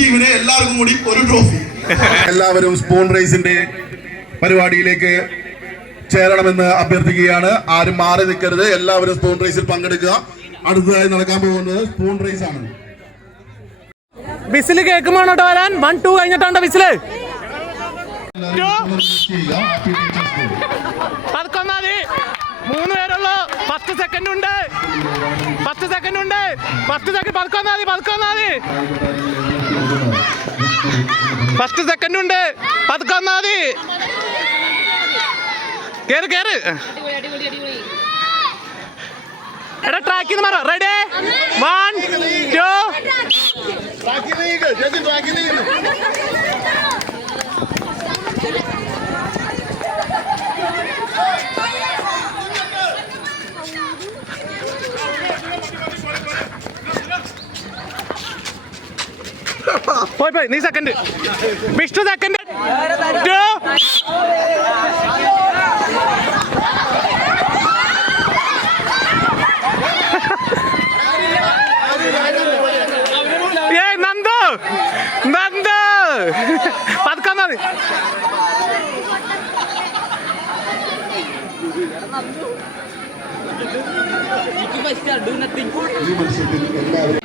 ടീമിന് എല്ലാവർക്കും കൂടി ഒരു ട്രോഫി. എല്ലാവരും സ്പൂൺ റേസിന്റെ പരിപാടിയിലേക്ക് ചേരണമെന്ന് അഭ്യർത്ഥിക്കുകയാണ്. ആരും മാറി നിൽക്കരുത്, എല്ലാവരും സ്പൂൺ റേസിൽ പങ്കെടുക്കുക. അടുത്തതായി നടക്കാൻ പോകുന്നത് സ്പൂൺ റേസ് ആണ്. വിസില് കേൾക്കുമ്പോണോ വരാൻ? 1-2 കഴിഞ്ഞിട്ടുണ്ടോ വിസില്? പതുക്കൊന്നാതി, 3 പേരുള്ളൂ. 10 സെക്കൻഡ് ഉണ്ട്. 10 സെക്കൻഡ് ഉണ്ട്. 10 സെക്കൻഡ്. പതുക്കൊന്നാതി, പതുക്കൊന്നാതി. 10 സെക്കൻഡ് ഉണ്ട്. പതുക്കൊന്നാതി. കേറ് കേറ്. എടാ ട്രാക്കിൽ നിന്ന് മാറോ. റെഡി 1 2. പോയി നീ സെക്കൻഡ്. വിഷ്ണു സെക്കൻഡ്. 2. നന്ദു നന്ദു പതുക്കാ മതി.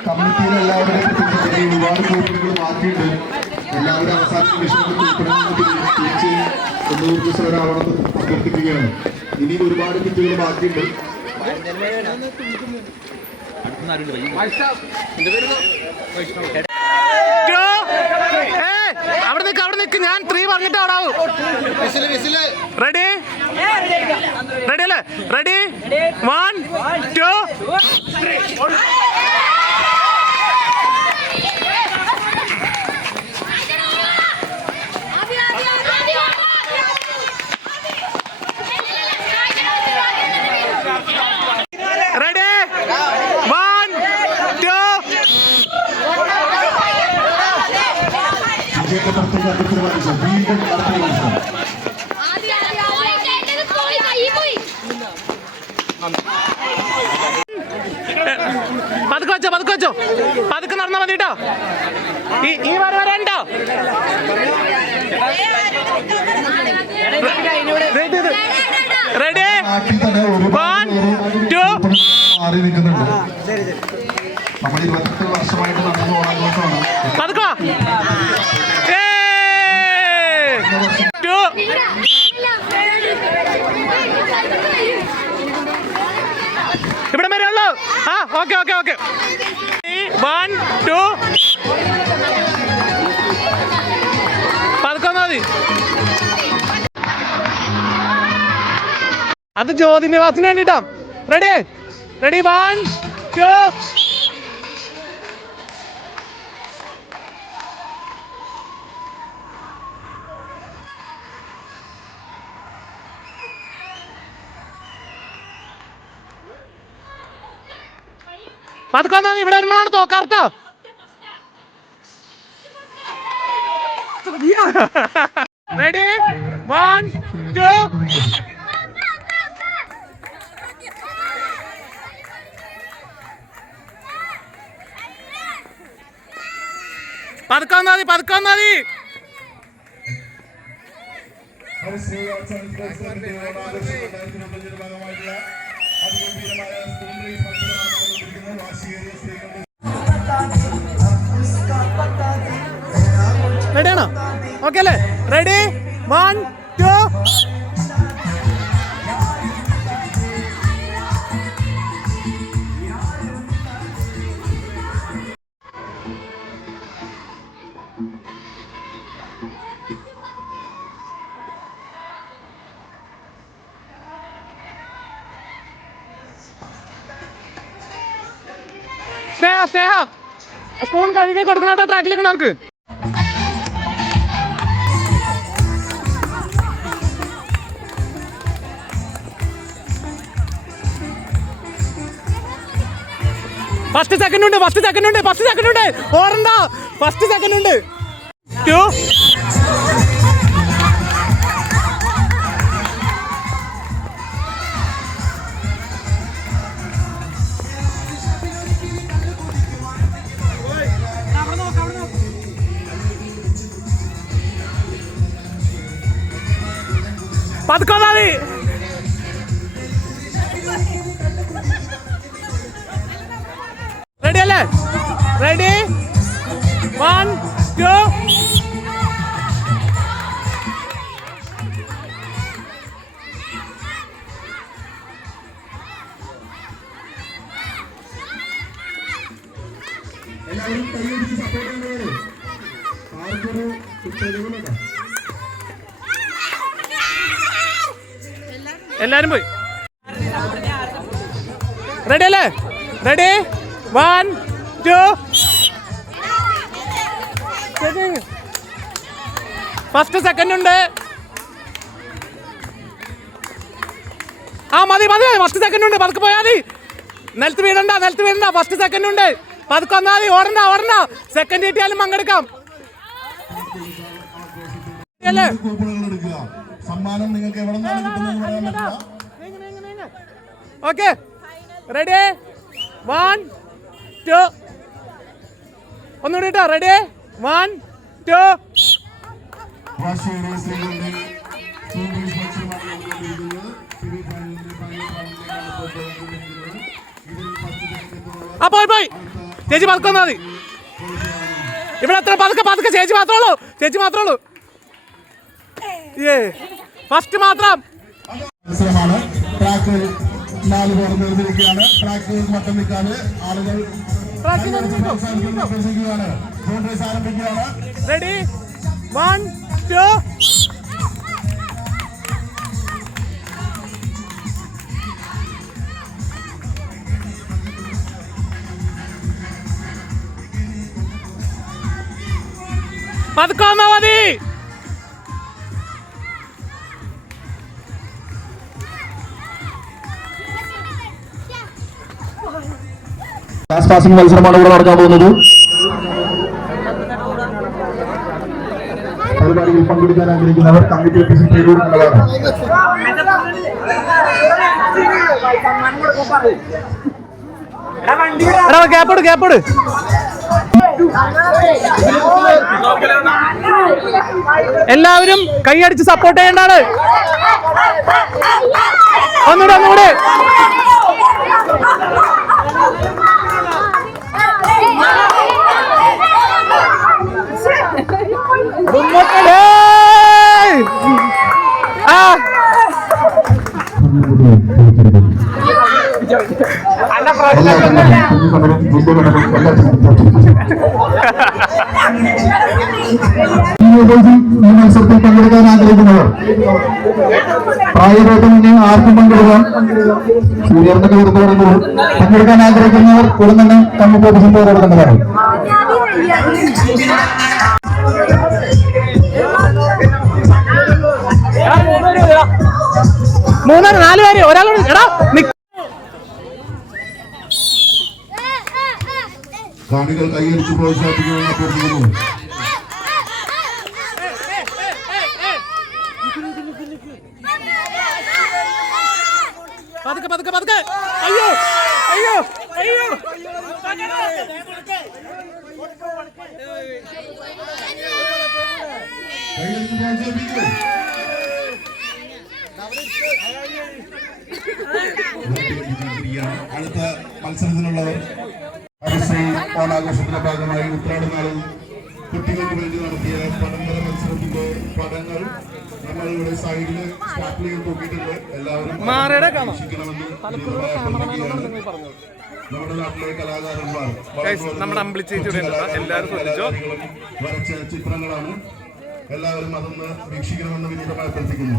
കമ്മിറ്റിയിൽ എല്ലാവരുടെയും ഒരുപാട് കോപ്പികൾ മാറ്റിയിട്ടുണ്ട്. എല്ലാവരും അവസാന ഒന്നുകൂർവരാവണമെന്ന് അഭ്യർത്ഥിക്കുകയാണ്. ഇനിയും ഒരുപാട് കിറ്റുകൾ ബാക്കിയുണ്ട്. അവിടെ നിൽക്ക്. ഞാൻ 3 പറഞ്ഞിട്ട് ആടാവൂ. റെഡി റെഡി അല്ലേ? റെഡി 1 2 3. റെഡി 1 2. പതുക്കെ വെച്ചോ, പതുക്കെ വെച്ചോ. പതുക്കെ നടന്നാ മതി കേട്ടോ. ഈ വരാനുണ്ടോ? റെഡി 1 2. പതുക്കോ. ഇവിടെ വരെ ഉള്ളൂ. ആ ഓക്കെ ഓക്കെ ഓക്കെ. 1 2. പതുക്കെ മതി. അത് ജ്യോതി നിവാസിന് വേണ്ടിട്ടാ. Ready ready 1 2. പതുക്കൊന്നാ. ഇവിടെ വരുമ്പോഴാണ് തോക്കാർട്ടോ. റെഡി 1 2. പതുക്കൊന്നാ മതി, പതുക്കൊന്നാ മതി. റെഡിയാണോ? ഓക്കെ അല്ലേ? റെഡി 1 2. സ്നേഹ സ്നേഹ സ്പൂൺ കഴുകി കൊടുക്കണ ട്രാക്കിലേക്ക് നമുക്ക്. ഫസ്റ്റ് സെക്കൻഡ് ഉണ്ട്. 10 സെക്കൻഡ് ഉണ്ട്. 10 സെക്കൻഡ് ഉണ്ട്. ഓടണ്ട. 10 സെക്കൻഡ് ഉണ്ട്. 2. പതുക്കെ വന്നാ മതി. റെഡി അല്ലേ? റെഡി 1 2 എല്ലാവരും കൈയടിച്ച് സപ്പോർട്ട് ചെയ്യുന്നവരെ ആർക്കൊരു തെളിവുണ്ടോ? എല്ലാരും പോയി. റെഡി അല്ലേ? റെഡി 1 2 ഫസ്റ്റ് സെക്കൻഡ് ഉണ്ട്. ആ മതി മതി, ഫസ്റ്റ് സെക്കൻഡ് ഉണ്ട്. പതുക്കെ പോയാൽ മതി. നിലത്ത് വീഴണ്ട. ഫസ്റ്റ് സെക്കൻഡ് ഉണ്ട്. പതുക്കെ വന്നാൽ മതി. ഓടണ്ട. സെക്കൻഡ് കിട്ടിയാലും പങ്കെടുക്കാം. സമ്മാനം നിങ്ങൾക്ക് എവിടെ നിന്നാണ് കിട്ടുന്നതെന്ന് പറയാൻ പറ്റില്ല. ഓക്കെ റെഡി 1 2 ഒന്നുകൂടി കേട്ടോ. റെഡി 1 2 ആ പോയി. ചേച്ചി പതുക്കെ വന്നാൽ മതി. ഇവിടെ എത്ര പതുക്കെ ചേച്ചി മാത്രമേ ഉള്ളൂ. ഫസ്റ്റ് മാത്രം. മത്സരമാണ്. ട്രാക്ക് 4 പേർ നിർത്തിയിരിക്കുകയാണ്. ട്രാക്ക് മട്ടം നിൽക്കാതെ ആളുകൾ ആരംഭിക്കുകയാണ്. റെഡി 1 2 പതുക്കെ വന്നാൽ മതി. ഫാസ്റ്റ് പാസിംഗ് മത്സരമാണ് ഇവിടെ നടക്കാൻ പോകുന്നത്. പരിപാടിയിൽ പങ്കെടുക്കാൻ ആഗ്രഹിക്കുന്നവർ കമ്മിറ്റി ഓഫീസിൽ പേര് കൊടുക്കേണ്ടതാണ്. ഗ്യാപ്പോട് എല്ലാവരും കൈയടിച്ച് സപ്പോർട്ട് ചെയ്യേണ്ടതാണ്. ഒന്നുകൂടെ ഈ മത്സരത്തിൽ പങ്കെടുക്കാൻ ആഗ്രഹിക്കുന്നവർ പ്രായഭേദമന്യേ ആർക്കും പങ്കെടുക്കാൻ സൂര്യർന്നൊക്കെ കൊടുത്തു പറയുന്നത് പങ്കെടുക്കാൻ ആഗ്രഹിക്കുന്നവർ ഉടൻ തന്നെ കമ്മിറ്റി ഓഫീസിൽ പേര് കൊടുക്കേണ്ടതാണ്. 3 4 പേര് ഒരാളോട് എടാ കാണികൾ കൈയടിച്ച് പ്രോത്സാഹിപ്പിക്കുമെന്ന് അഭ്യർത്ഥിക്കുന്നു. പതുക്കെ അയ്യോ അടുത്ത മത്സരത്തിനുള്ളവർ ഓണാഘോഷത്തിന്റെ ഭാഗമായി ഉത്രാടനാളിൽ കുട്ടികൾക്ക് വേണ്ടി നടത്തിയ പടംവര മത്സരത്തിന്റെ പടങ്ങൾ നമ്മൾ ഇവിടെ സൈഡില് സ്റ്റാപ്പിലേക്ക് തൂക്കിയിട്ടുണ്ട്. എല്ലാവരും വീക്ഷിക്കണമെന്ന് നമ്മുടെ നാട്ടിലെ കലാകാരന്മാർ വരച്ച ചിത്രങ്ങളാണ്. എല്ലാവരും അതൊന്ന് വീക്ഷിക്കണമെന്ന് വിനീതമായി അഭ്യർത്ഥിക്കുന്നു.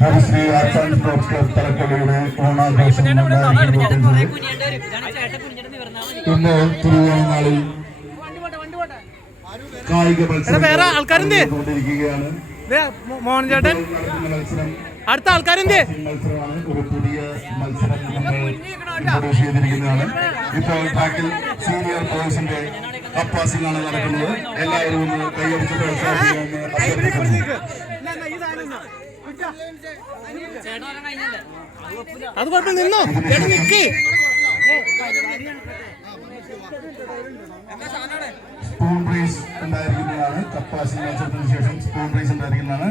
ഹരിശ്രീ ആർട്സ് ആൻഡ് സ്പോർട്സ് ക്ലബ് തലക്കൊടിയുടെ ഓണാഘോഷം ഇന്ന് തിരുവോണനാളിൽ കായിക മത്സരം കൊണ്ടിരിക്കുകയാണ്. അടുത്ത ആൾക്കാരെന്തേ മത്സരമാണ്. ഒരു പുതിയ മത്സരം നമ്മൾ ഇൻട്രൊഡ്യൂസ് ചെയ്തിരിക്കുന്നതാണ്. ഇപ്പോൾ ട്രാക്കിൽ സീനിയർ ബോയ്സിന്റെ അപ്പാസിംഗാണ് നടക്കുന്നത്. എല്ലാവരും ഒന്ന് കൈയടിച്ച് പ്രോത്സാഹിപ്പിക്കണമെന്ന് അഭ്യർത്ഥിക്കുന്നു. അത് കുഴപ്പം നിന്നോ നിക്ക് സ്പൂൺ റേസ് ഉണ്ടായിരിക്കുന്നതാണ്. കപ്പാസിംഗ് മത്സരത്തിന് ശേഷം സ്പൂൺ റേസ് ഉണ്ടായിരിക്കുന്നതാണ്.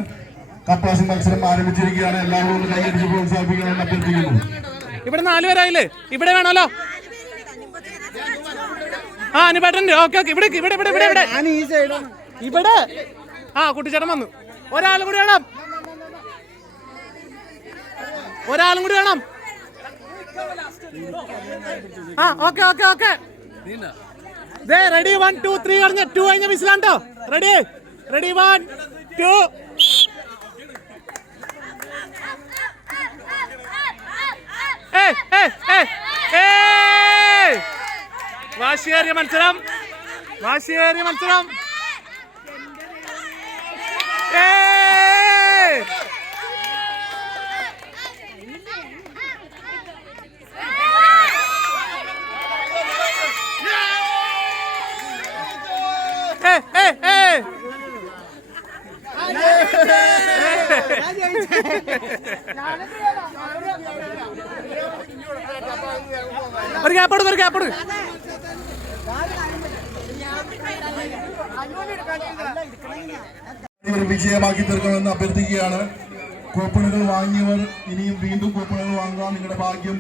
കപ്പാസിംഗ് മത്സരം ആരംഭിച്ചിരിക്കുകയാണ്. എല്ലാവരും ഒന്ന് കൈയടിച്ച് പ്രോത്സാഹിപ്പിക്കണമെന്ന് അഭ്യർത്ഥിക്കുന്നു. ഇവിടെ 4 പേരായില്ലേ? ഇവിടെ വേണമല്ലോ. ആ അനുപേട്ടൻ ഓക്കെ ഓക്കെ. ഇവിടെ ഇവിടെ ഇവിടെ ഇവിടെ ഇവിടെ ഇവിടെ ആ കുട്ടിച്ചേട്ടൻ വന്നു. ഒരാളും കൂടി വേണം. ഒരാളും കൂടി വേണം. ആ ഓക്കെ ഓക്കെ ഓക്കെ. റെഡി 1 2 3 പറഞ്ഞ 2 കഴിഞ്ഞ വിസിലാണ്ടോ. Ready ready 1 2. വാശിയേറിയ മത്സരം, വാശിയേറിയ മത്സരം. ഒരു ഗ്യാപ്പെടു ഒരു ഗ്യാപ്പെടു. വിജയമാക്കി തീർക്കണമെന്ന് അഭ്യർത്ഥിക്കുകയാണ്. കൂപ്പണുകൾ വാങ്ങിയവർ ഇനിയും വീണ്ടും കൂപ്പണുകൾ വാങ്ങുക. നിങ്ങളുടെ ഭാഗ്യം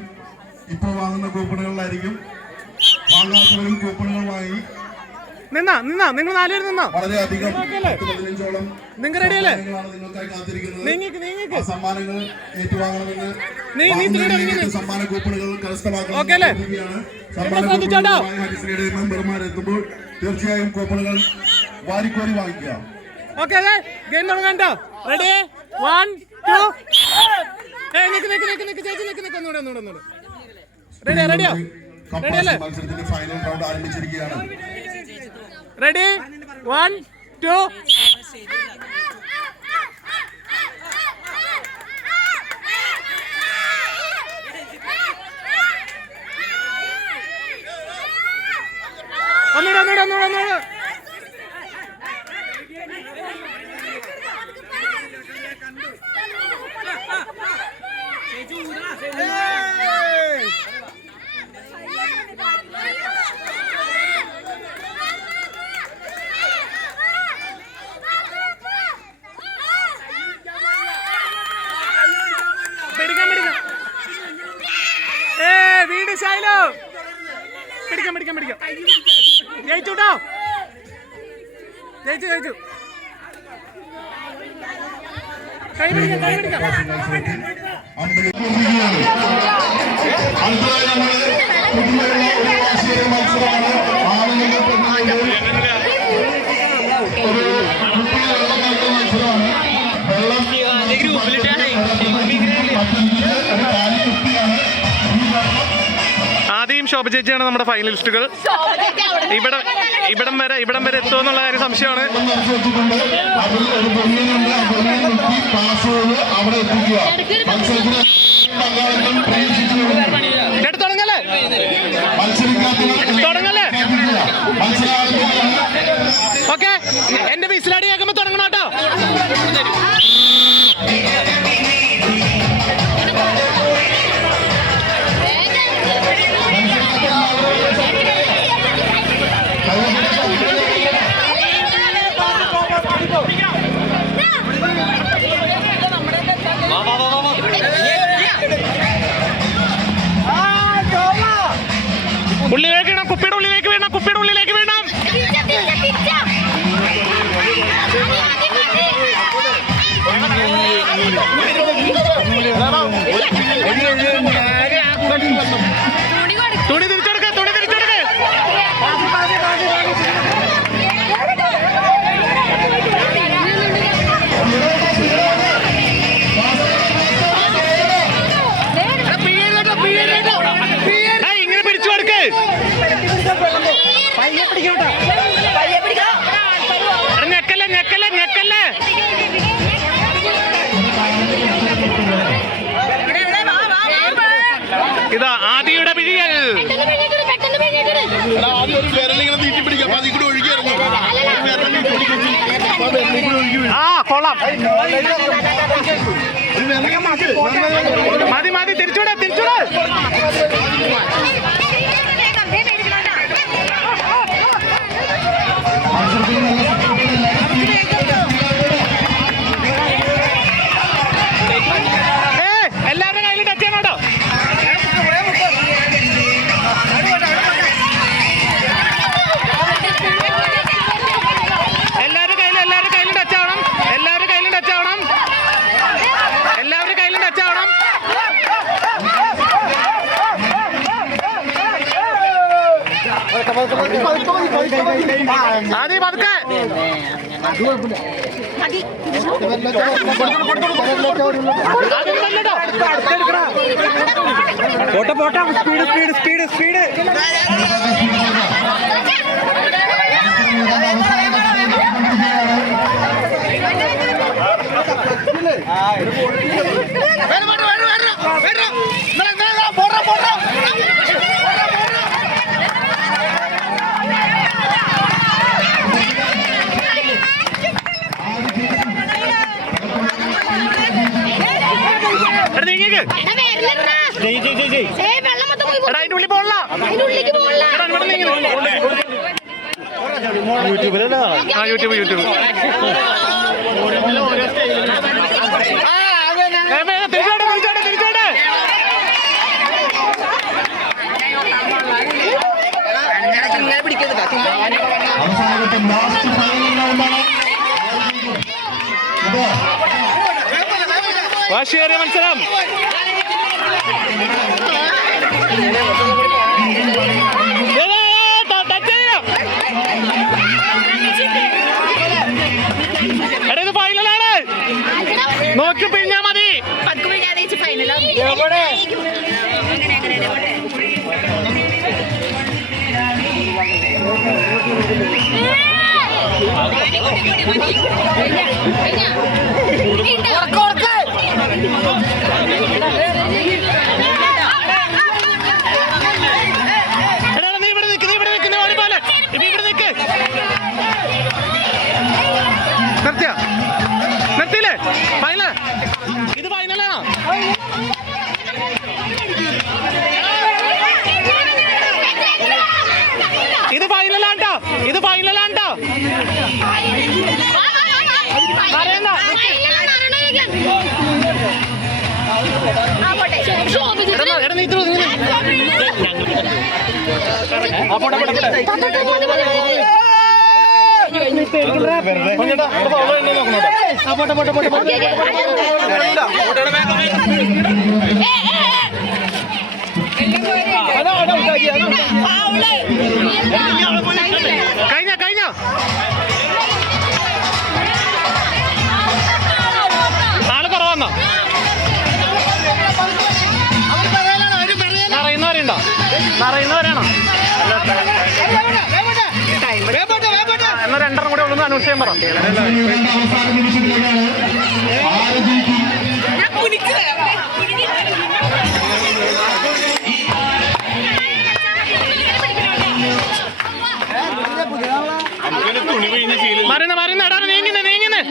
ഇപ്പോൾ വാങ്ങുന്ന കൂപ്പണുകളിലായിരിക്കും. വാങ്ങാത്തവരും കൂപ്പണുകൾ വാങ്ങി നിന്നാ നിന്നാ നിങ്ങൾ 4 പേര് നിന്നോ. വളരെയധികം 15ഓളം നിങ്ങൾ റെഡിയല്ലേ? നിങ്ങൾക്കായി കാത്തിരിക്കുന്നത്. നീങ്ങിക്ക് സമ്മാനങ്ങൾ ഏറ്റുവാങ്ങണമെന്ന് സമ്മാന കൂപ്പണുകൾ ഓക്കെയല്ലേ? ഹരിശ്രീയുടെ മെമ്പർമാർ എത്തുമ്പോൾ തീർച്ചയായും കൂപ്പണുകൾ വാരിക്കോരി വാങ്ങിക്കുക. ഓക്കെ ഗെയിം തുടങ്ങാണ്ടോ. റെഡി 1 2. റെഡിയോ റെഡിയോ റെഡിയല്ലേ? മത്സരത്തിന്റെ ഫൈനൽ റൗണ്ട് ആരംഭിച്ചിരിക്കുകയാണ്. റെഡി 1 2. ഒന്നൂടെ വീട് ശൈലോ പിടിക്കാം ജയിച്ചുട്ടോ. ജയിച്ചു കൈ പിടിക്കാം. ആദ്യം ശോഭ ചേച്ചിയാണ് നമ്മുടെ ഫൈനലിസ്റ്റുകൾ. ഇവിടം വരെ എത്തുമെന്നുള്ള കാര്യം സംശയമാണ്. തുടങ്ങല്ലേ? ഓക്കെ എന്റെ വിസിലടി കേൾക്കുമ്പോ തുടങ്ങണം കേട്ടോ. ഉള്ളിലേക്ക് വീണം, കുപ്പിയുടെ ഉള്ളിലേക്ക് വീണം. തുണി തിരിച്ചെടുക്ക. ഇങ്ങനെ പിടിച്ചു കൊടുക്ക്. ഞെക്കല്ലേ. ഇതാ ആദിയുടെ പിഴിയൽ. ആ കൊള്ളാം. മതി തിരിച്ചൂടെ. ആദി പതുക്കെ പോട്ടെ പോട്ടെ speed speed speed speed YouTube തിരിച്ചോട് വാശിയേറിയ മത്സരം. എടാ ഇത് ഫൈനലാണ്, നോക്കി പിഴിഞ്ഞാ മതി. നിർത്തിയില്ലേ ഫൈനൽ? ഇത് ഫൈനലാണോ? ഇത് ഫൈനലാണ്ടോ? ഇത് ഫൈനലാണ്ടോ? കഴിഞ്ഞ കഴിഞ്ഞ ആള് കുറവന്നോ? നിറയുന്നവരുണ്ടോ? നിറയുന്നവരാണോ? എന്നാ രണ്ടെണ്ണം കൂടെ ഉള്ളൂ അന്വേഷിക്കാൻ പറ. മരുന്ന് മരുന്ന് എടാ നീങ്ങുന്നേ നീങ്ങുന്നേ.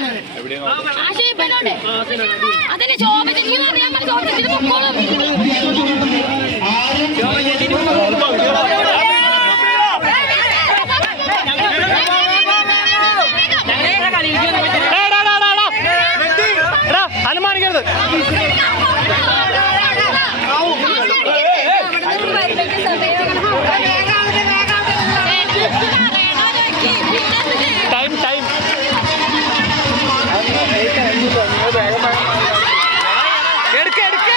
അനുമാനിക്കരുത്. ടൈം ടൈം എടുക്ക എടുക്ക.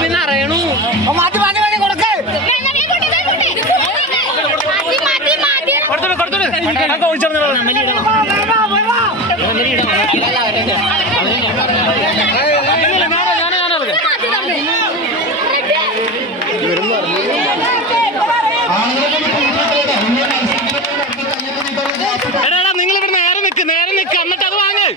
പിന്നെ അറിയണു എടാ നിങ്ങൾ ഇവിടെ നേരെ നിക്ക് എന്നിട്ട് അത് വാങ്ങ്.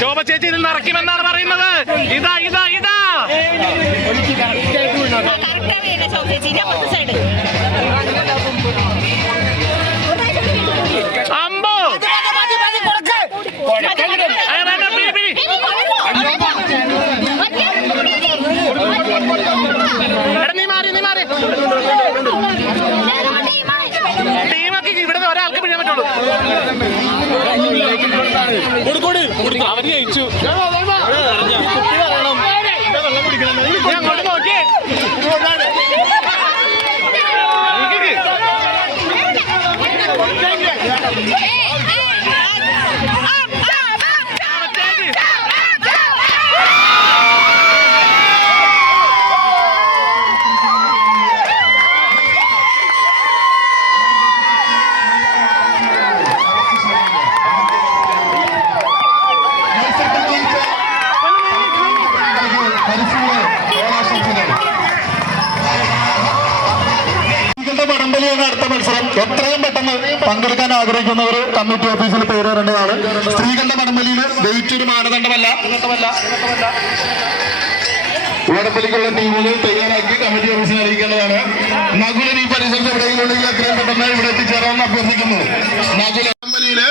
ശോഭ ചേച്ചി ഇതിൽ നിറയ്ക്കുമെന്നാണ് പറയുന്നത്. ഇതാ ഇതാ ഇതാ അമ്പോ നീ മാറി ടീമൊക്കെ ഇവിടെ ഒരാൾക്ക് പിഴിയാൻ പറ്റുള്ളൂ. അവര് ജയിച്ചു. ഞാൻ അങ്ങോട്ട് നോക്കിയേ. വടംവലിയാണ് അടുത്ത മത്സരം. എത്രയും പെട്ടെന്ന് പങ്കെടുക്കാൻ ആഗ്രഹിക്കുന്നവർ കമ്മിറ്റി ഓഫീസിൽ പേര് വരേണ്ടതാണ്. സ്ത്രീകളുടെ വടംവലിയിൽ വെയിറ്റ് ഒരു മാനദണ്ഡമല്ല. വടംവലിക്കുള്ള ടീമുകൾ തയ്യാറാക്കി കമ്മിറ്റി ഓഫീസിൽ അറിയിക്കേണ്ടതാണ്. നകുലൻ ഈ പരിസരത്ത് എവിടെയെങ്കിലും എത്രയും പെട്ടെന്ന് ഇവിടെ എത്തിച്ചേരാമെന്ന് അഭ്യർത്ഥിക്കുന്നു. നകുല വടംവലിയില്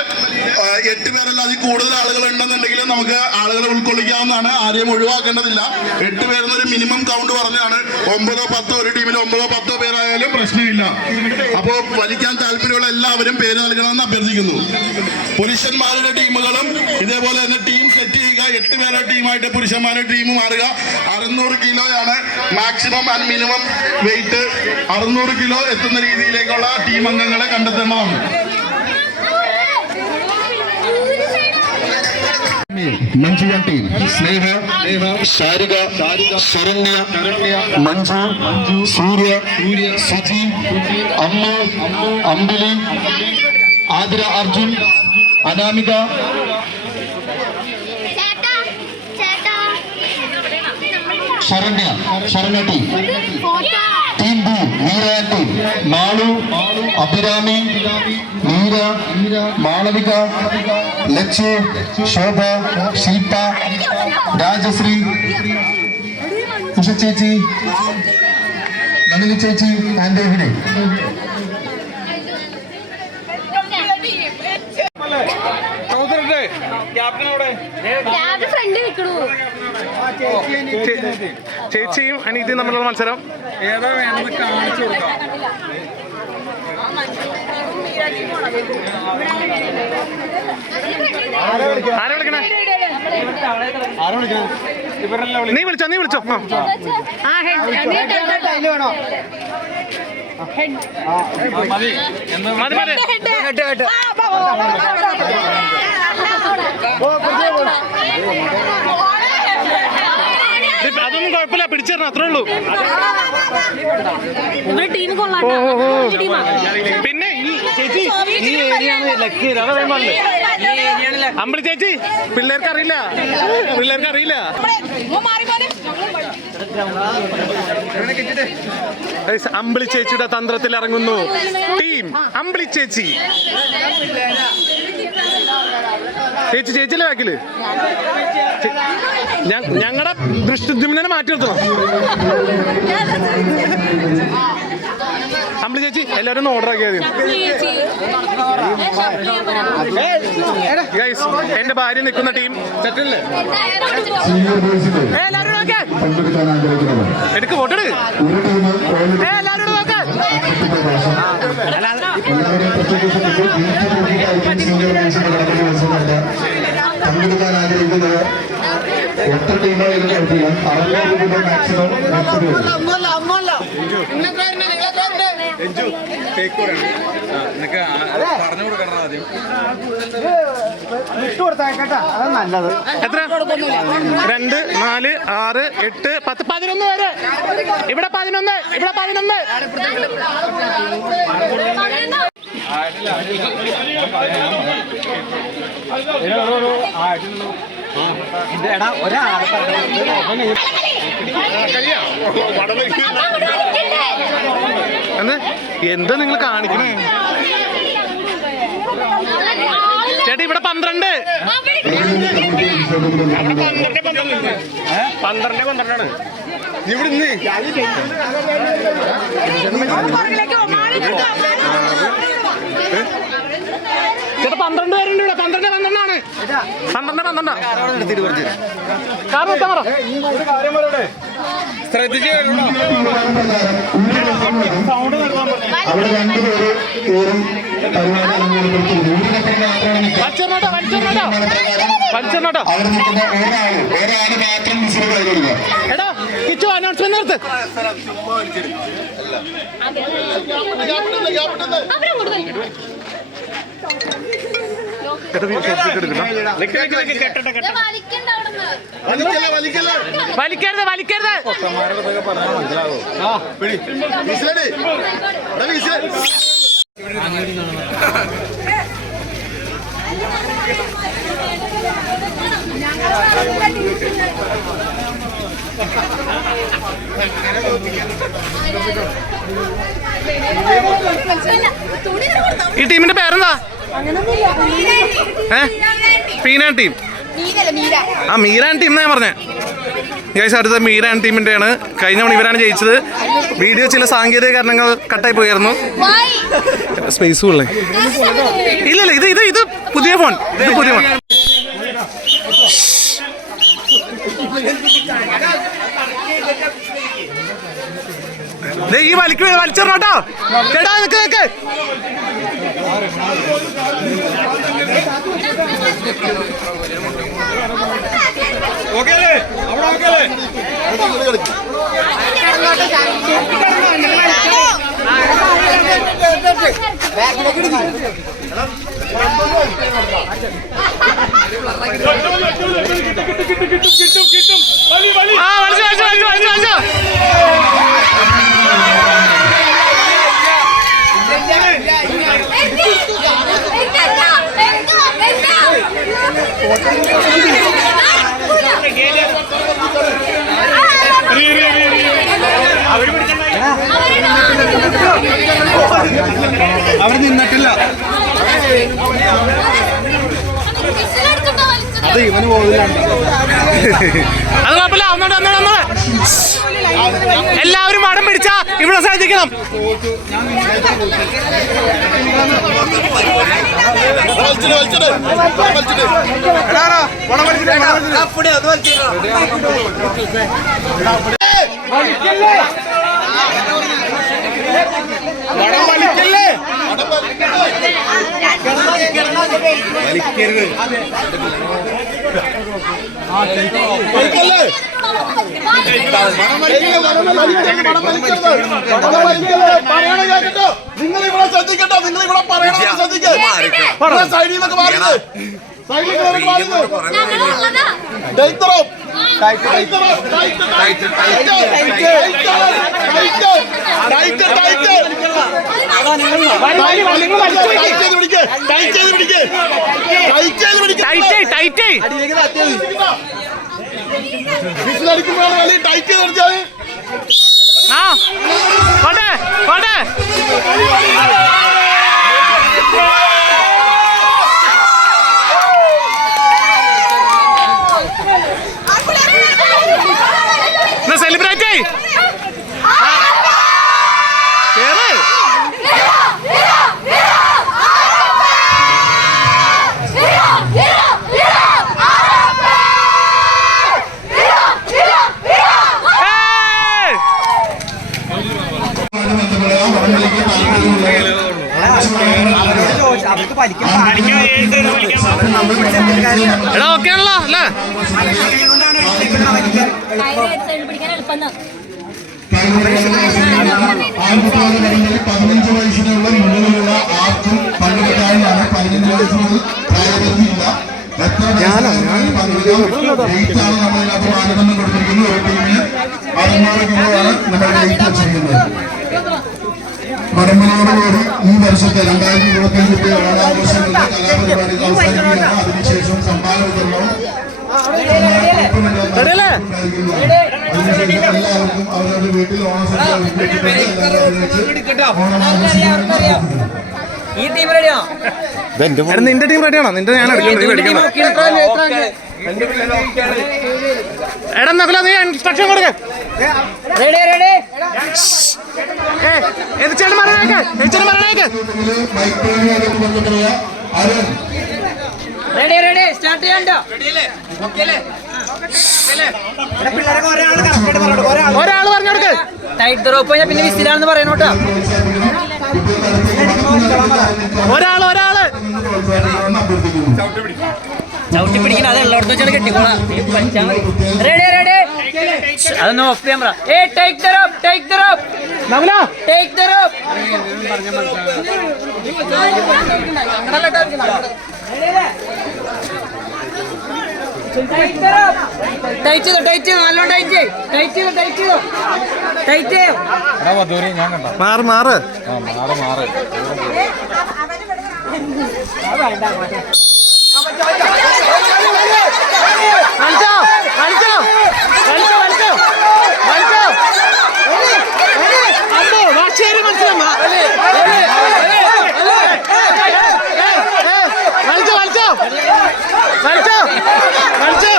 8 പേരല്ല അതിൽ കൂടുതൽ ആളുകൾ ഉണ്ടെന്നുണ്ടെങ്കിൽ നമുക്ക് ആളുകളെ ഉൾക്കൊള്ളിക്കാവുന്നതാണ്. ആരെയും ഒഴിവാക്കേണ്ടതില്ല. 8 പേരെന്നൊരു മിനിമം കൗണ്ട് പറഞ്ഞാണ്. 9 10 ഒരു ടീമിൽ 9 10 പേരായാലും പ്രശ്നമില്ല. അപ്പോൾ വലിക്കാൻ താല്പര്യമുള്ള എല്ലാവരും പേര് നൽകണമെന്ന് അഭ്യർത്ഥിക്കുന്നു. പുരുഷന്മാരുടെ ടീമുകളും ഇതേപോലെ തന്നെ ടീം സെറ്റ് ചെയ്യുക. 8 പേരുടെ ടീമായിട്ട് പുരുഷന്മാരുടെ ടീം മാറുക. 600 കിലോയാണ് maximum and minimum weight. 600 kilo എത്തുന്ന രീതിയിലേക്കുള്ള ടീം അംഗങ്ങളെ കണ്ടെത്തേണ്ടതാണ്. मंजू टीम स्नेह Sharika Sharanya Manju Surya Suji Ammu Ambili Aadira Arjun Anamika Saranya team B Meera team Malu Abhirami Meera Malavika Lakshya Shobha Shilpa Rajshree Usha ചേച്ചി നളിനി ചേച്ചി ആൻഡ് എവിടെ ചേച്ചിയും അനീതിയും തമ്മിലുള്ള മത്സരം ഏതാ വേണമെന്ന് കാണിച്ചു കൊടുക്കാം. ആരെ വിളിക്കണേ? നീ വിളിച്ചോ മതി മതി. അതൊന്നും കുഴപ്പമില്ല, പിടിച്ചേരണം, അത്രേ ഉള്ളൂ. പിന്നെ ചേച്ചി ഈ ഏരിയയാണ് ലക്കി. അമ്പിളി ചേച്ചി പിള്ളേർക്ക് അറിയില്ല. അമ്പിളി ചേച്ചിയുടെ തന്ത്രത്തിൽ ഇറങ്ങുന്നു ടീം അമ്പിളി ചേച്ചി. ചേച്ചിയിലെ ബാക്കില് ഞങ്ങളുടെ ദൃഷ്ടിദ്യുമ്നെ മാറ്റി നിർത്തണം. അമ്പിളി ചേച്ചി എല്ലാവരും ഓർഡർ ആക്കിയാൽ ഗൈസ്. എന്റെ ഭാര്യ നിൽക്കുന്ന ടീം സെറ്റല്ലേ? എല്ലാവരും നോക്കേ, എടുക്ക് ഫോട്ടോ എടുക്ക്. എല്ലാവരും നോക്കേ. പങ്കെടുക്കാൻ ആഗ്രഹിക്കുന്നത് എത്ര ടീമുകളിലും മാക്സിമം പറഞ്ഞു കൊടുക്കണം ആദ്യം. എത്ര? 2 4 6 8 10 11 വരെ. ഇവിടെ 11. എന്താ നിങ്ങൾ കാണിക്കണേ ചേട്ടാ? ഇവിടെ 12. 12 ഇവിടുന്ന് ചേട്ടാ 12 പേരുണ്ട് ഇവിടെ. 12 12 ശ്രദ്ധിച്ച് അവിടെ 2 പേര് വലിച്ചെണ്ണോട്ടോ. അവിടെ നിൽക്കുന്ന ഒരാള് മാത്രം വിസിൽ കൈ കൊടുക്കുക. എടാ കിച്ചു അനൗൺസ്മെന്റ് നിർത്ത്. വലിക്കരുത് വലിക്കരുത്. ഈ ടീമിന്റെ പേരെന്താ? പീനാൻ ടീം. ആ മീരാൻ ടീം എന്നാ പറഞ്ഞേ. ഗൈസ് അടുത്ത മീരാൻ ടീമിന്റെ ആണ്. കഴിഞ്ഞ തവണ ഇവരാണ് ജയിച്ചത്. വീഡിയോ ചില സാങ്കേതിക കാരണങ്ങൾ കട്ടായി പോയായിരുന്നു. സ്പേസും ഉള്ളേ. ഇല്ലല്ല ഇത് ഇത് ഇത് പുതിയ ഫോൺ. ഇത് പുതിയ ഫോൺ. ഈ വലിച്ചെറിഞ്ഞോട്ടോ. ചേട്ടാ നിക്ക് നിക്ക്. ആ വലിച്ചു വലിച്ചു വലിച്ചു വലിച്ചു വലിച്ചു. അവിടെ നിന്നിട്ടില്ല. അത് ഇവന് പോകില്ല. അത് കുഴപ്പമില്ല. ഒന്നോട്ട് ഒന്നോട്ട് ഒന്നോട്ട്. എല്ലാവരും വടം പിടിച്ചാ ഇവിടെ ശ്രദ്ധിക്കണം. നിങ്ങളിവിടെ ശ്രദ്ധിക്കട്ടോ. നിങ്ങളിവിടെ പറയണ ശ്രദ്ധിക്കുക. സൈഡിൽ നിന്നൊക്കെ മാറുന്നത്. വിസിലടിക്കുമ്പോഴാണ് കളി ടൈറ്റ് ചെയ്ത് കളിച്ചാൽ. ആ പോട്ടെ പോട്ടെ. സെലിബ്രേറ്റ് കേറ്. എടാ ഓക്കെ ആണല്ലോ അല്ലേ? ആയിരത്തി 15 വയസ്സിനുള്ള മുകളിലുള്ള ആർക്കും പങ്കെടുക്കാവുന്നതാണ്. 15 വയസ്സ് മുതൽ പ്രായപരിധിയില്ല. എത്ര വെയിറ്റാണ് നമ്മളിതിനകത്ത് മാനദണ്ഡം കൊടുത്തിരിക്കുന്നത്. ഒരു ടീമിന് 600 കിലോയാണ് നമ്മൾ വെയിറ്റ് വെച്ചിരിക്കുന്നത്. മടമ്പനോടുകൂടി ഈ വർഷത്തെ 2025 ഓണാഘോഷങ്ങളുടെ കലാപരിപാടികൾ അവസാനിക്കുകയാണ്. അതിനുശേഷം സമ്മാന വിതരണവും അതിനുശേഷം എല്ലാവർക്കും അവരവരുടെ വീട്ടിൽ ഓണസദ്യ നിന്റെ ടീം റെഡിയാണോ? നിന്റെ ഞാൻ എടാ നക്കല നീ ഇൻസ്ട്രക്ഷൻ കൊടുക്ക. എതിച്ചേട്ടൻ പറഞ്ഞേക്ക്. എതിച്ചേട്ടൻ പറഞ്ഞേക്ക്. ഒരാള് പറഞ്ഞെടുക്ക്. ടൈറ്റ് റോപ്പ് കഴിഞ്ഞാൽ പിന്നെ വിസിലാണെന്ന് പറയണോട്ടോ. ഒരാള് ചവിട്ടി പിടിക്കണം അത് എല്ലായിടത്തും വെച്ചാൽ കെട്ടിക്കോളാം പഠിച്ചാൽ മതി റെഡി റെഡി അതൊന്ന് ഓഫ് ചെയ്യാൻ പറ take the rope take the rope take the rope tight ചെയ്തോ ടൈറ്റ് ചെയ്തോ നല്ലോണം ടൈറ്റ് ടൈറ്റ് ചെയ്തോ ടൈറ്റ് ചെയ്തോ ടൈറ്റ് ചെയ്യോ മാറ് മാറ് വലിച്ചോ വലിച്ചോ വലിച്ചോ വലിച്ചോ വലിച്ചോ അമ്മോ വാശേരി മനസ്സിലമ്മ വലിച്ചോ വലിച്ചോ വലിച്ചോ വലിച്ചോ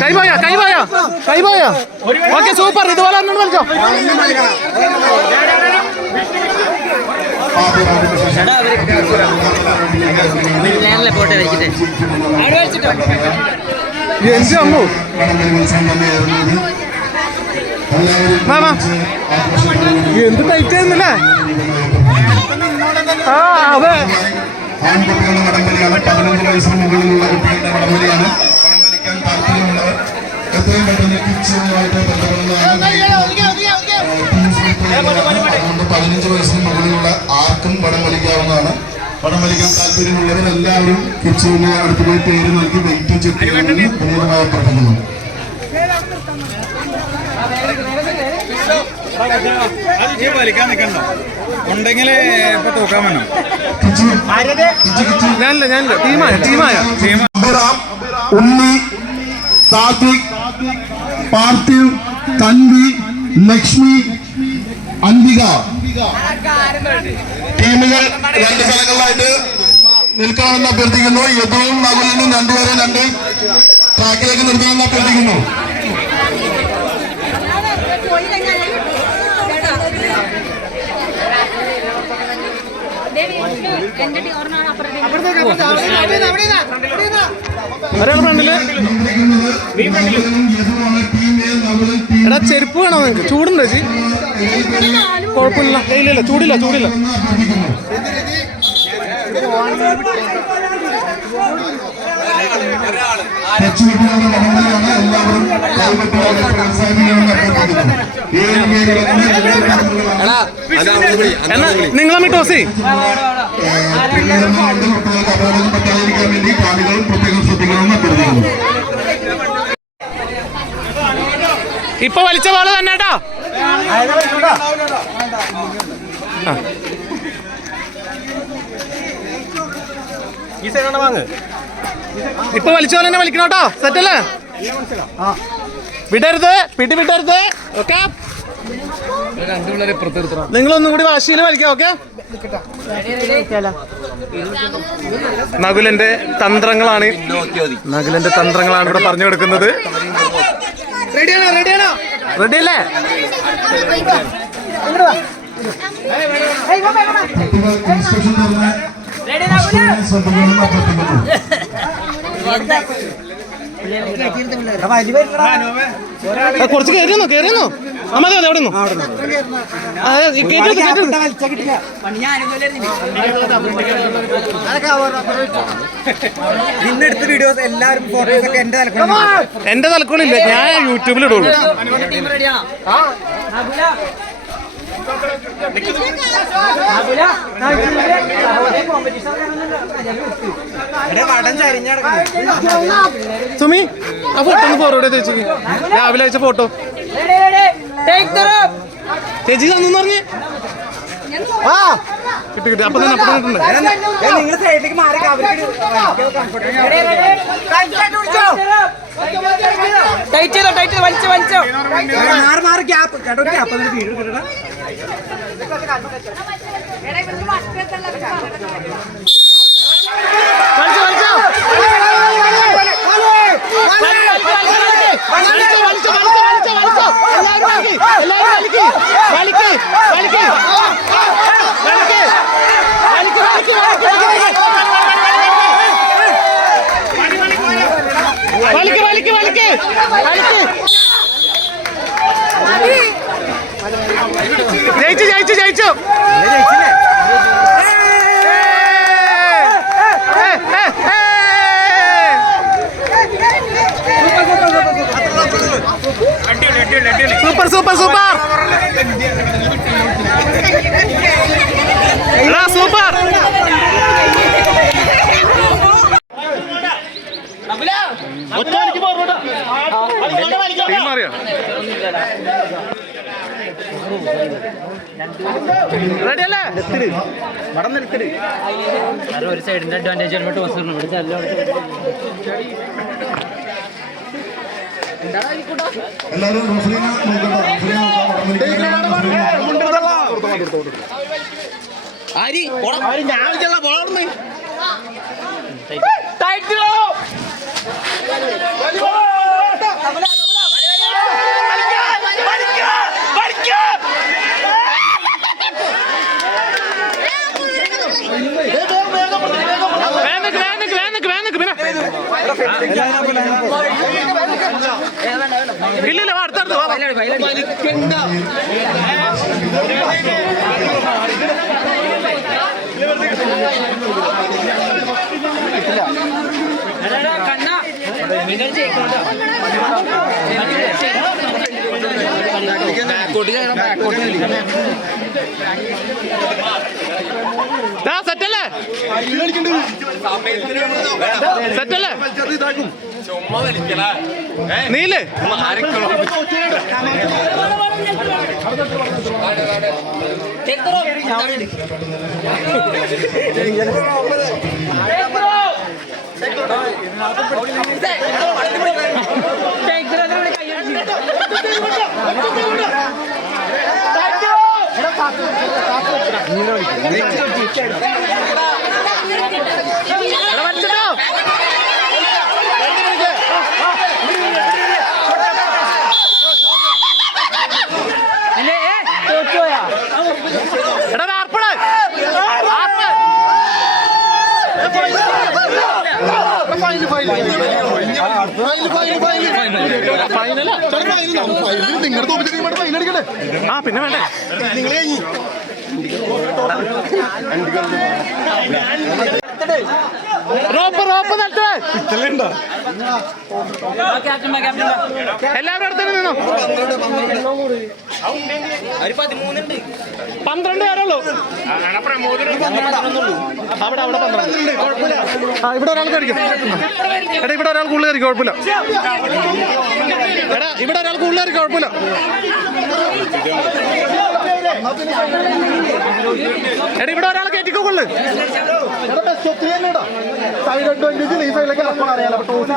കൈപോയാ കൈപോയാ കൈപോയാ ഓക്കെ സൂപ്പർ ഇതുപോലെ ഒന്നും വലിച്ചോ പോട്ടെ വെച്ചിട്ട് അവിടെ വെച്ചിട്ടോ എന്ത് അമ്മു എന്ത് ടൈറ്റ് ആയിരുന്നില്ലേ ആ അതെ ആൺകുട്ടികളുടെ വടംവലിയാണ് 15 വയസ്സിന് മുകളിലുള്ള കുട്ടികളുടെ വടംവലിയാണ് വടംവലിക്കാൻ താല്പര്യമുള്ളവർ എത്രയും പെട്ടെന്ന് കിച്ചുമായിട്ട് ബന്ധപ്പെടുന്നതാണ് അതുകൊണ്ട് 15 വയസ്സിന് മുകളിലുള്ള ആർക്കും വടം വലിക്കാവുന്നതാണ് വടം വലിക്കാൻ താല്പര്യമുള്ളവർ എല്ലാവരും കിച്ചുവിനെ അടുത്ത് പോയി പേര് നൽകി വെയിറ്റ് ചെക്ക് ചെയ്യണമെന്ന് വിനീതമായി അഭ്യർത്ഥിക്കുന്നു വലിക്കാൻ നിൽക്കണ്ട ഉണ്ടെങ്കിൽ ഇപ്പൊ തൂക്കാൻ വേണം ഞാനില്ല ടീമായ അഭിറാം ഉണ്ണി സാത്വിക് പാർത്ഥിവ് തൻവി ലക്ഷ്മി അംബിക ടീമുകൾ 2 സ്ഥലങ്ങളിലായിട്ട് നിൽക്കണമെന്ന് അഭ്യർത്ഥിക്കുന്നു യദുവും നകുലിനും രണ്ടുപേരെ 2 ട്രാക്കിലേക്ക് നിർത്തണമെന്ന് അഭ്യർത്ഥിക്കുന്നു എടാ ചെരുപ്പ് വേണോ നിങ്ങക്ക് ചൂടുണ്ടോ ചേച്ചി കുഴപ്പമില്ല ഇല്ല ചൂടില്ല എന്നാ നിങ്ങൾ തമ്മിൽ ടോസ് ഇപ്പൊ വലിച്ച ബോള് തന്നെ കേട്ടോ ഇപ്പൊ വലിച്ച പോലെ തന്നെ വലിക്കണം കേട്ടോ സെറ്റല്ലേ വിടരുത് വിടരുത് ഓക്കെ നിങ്ങളൊന്നും കൂടി വാശിയിൽ വലിക്കാം ഓക്കെ നകുലന്റെ തന്ത്രങ്ങളാണ് ഇവിടെ പറഞ്ഞു കൊടുക്കുന്നത് റെഡിയല്ലേ കുറച്ച് കേറിയെന്നോ മതി അവിടെ നിന്നെടുത്ത വീഡിയോസ് എല്ലാവരും ഫോട്ടോസ് ഒക്കെ എന്റെ തലക്കോളില്ല ഞാൻ യൂട്യൂബിൽ ഇടുള്ളൂ സുമി ആ ഫോട്ടോ ഒന്ന് ഫോർവേഡ് ചേച്ചി രാവിലെ അയച്ച ഫോട്ടോ ചേച്ചി തന്നു പറഞ്ഞേ ആ കിട്ടി അപ്പൊ തന്നെ നിങ്ങൾ സൈഡിലേക്ക് മാറി ടൈറ്റ് ചെയ്തോ വലിച്ചോ മാറി ഗ്യാപ്പ് കേട്ടോ ഗ്യാപ്പ് വീഡിയോ കിട്ടണം super super super super. Team മാറിയോ? റെഡി അല്ലേ? ഒരു സൈഡിന്റെ അഡ്വാൻറ്റേജ് എല്ലാവരും റഫറിനെ നോക്കണ്ട. ഇല്ലില്ല അടുത്തടുത്ത് സെറ്റല്ലേ സെറ്റല്ലേ നീല് ആ പിന്നെ വേണ്ടേ റോപ്പ് റോപ്പ് നട്ടേ എല്ലാവരും അടുത്തേക്ക് നിന്നോ 12 പേരുള്ളൂ അവിടെ അവിടെ 12 ആ ഇവിടെ ഒരാൾക്ക് അടിക്കും എടാ ഇവിടെ ഒരാൾ കൂടുതൽ കയറി കുഴപ്പമില്ല എടാ ഇവിടെ ഒരാൾ കൂടുതൽ കയറി കുഴപ്പമില്ല എടാ ഇവിടെ ഒരാളെ കയറ്റിക്കൊള്ളു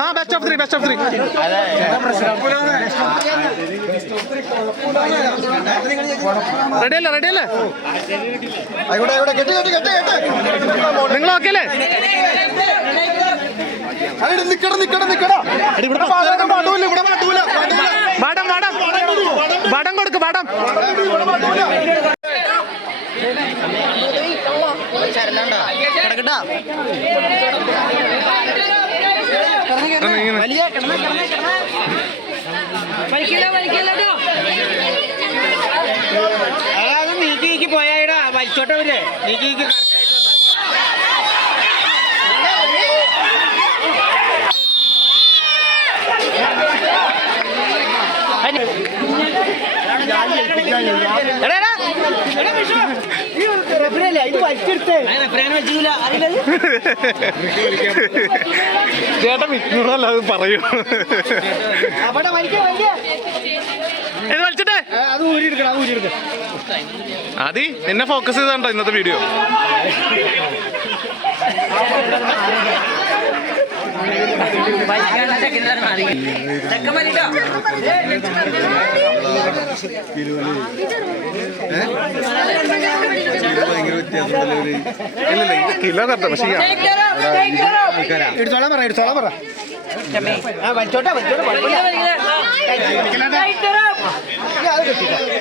ആ ബെസ്റ്റ് ഓഫ് 3 ബെസ്റ്റ് ഓഫ് 3 റെഡിയല്ലേ റെഡിയല്ലേ നിങ്ങൾ ഓക്കെ അല്ലേ വടം വടം വടം കൊടുക്ക് വടം നീക്കി പോയാ വലിച്ചോട്ടെ വരെ നീക്കി ചേട്ടൻ വിഷ്ണുടല്ല അത് പറയൂ ഇത് വലിച്ചിട്ടേ ആദി എന്നെ ഫോക്കസ് ചെയ്താണ്ടോ ഇന്നത്തെ വീഡിയോ ഇല്ലല്ല കിലോ കറക്റ്റ് പക്ഷേ എടുത്തോളാൻ പറ വലിച്ചോട്ടെ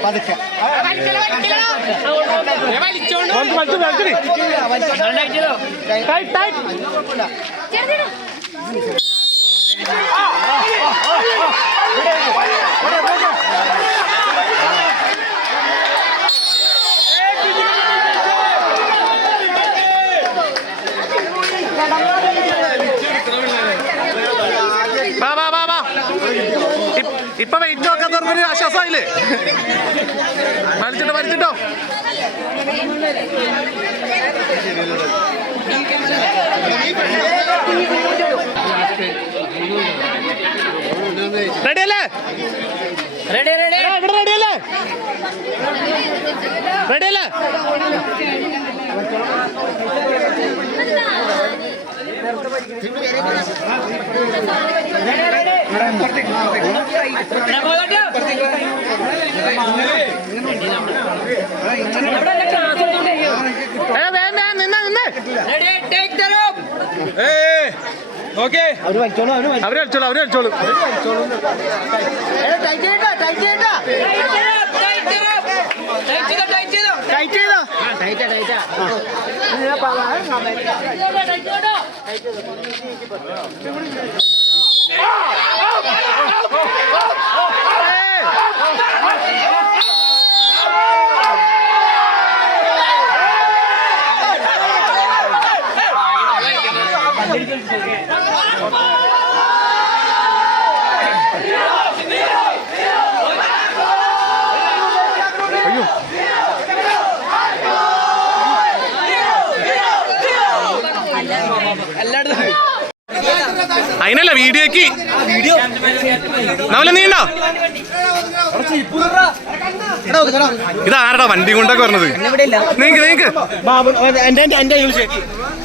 പതുക്കെ വാ വാ വാ വാ ഇപ്പൊ വെയിറ്റ് നോക്കാത്തവർക്കൊരു ആശ്വാസമായില്ലേ? വലിച്ചിട്ടോ റെഡിയല്ലേ? റെഡിയല്ലേ? റെഡിയല്ലേ? അവര് വലിച്ചോളൂ അതിനല്ല വീഡിയോക്ക് നമ്മളെ നീണ്ടോ? ഇതാരടാ വണ്ടി കൊണ്ടൊക്കെ പറഞ്ഞത്? നീക്ക്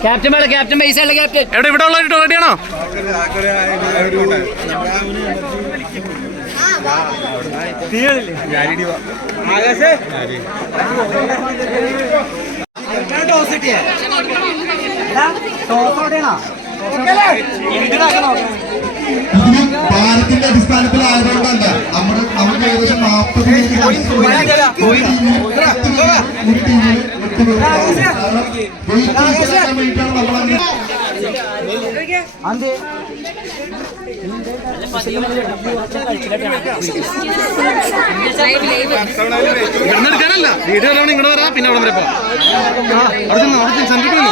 ക്യാപ്റ്റൻ പൈസ അല്ല ക്യാപ്റ്റൻ. എവിടെ ഇവിടെ ഉള്ള റെഡിയാണോ? ഭാരത്തിന്റെ അടിസ്ഥാനത്തിലായതുകൊണ്ടല്ല നമുക്ക് ഏകദേശം 40 എടുക്കാനല്ല വീഡിയോ ഇങ്ങോട്ട് വരാം. പിന്നെ അവിടെ വരെ പോവാം. സെൻട്രിൽ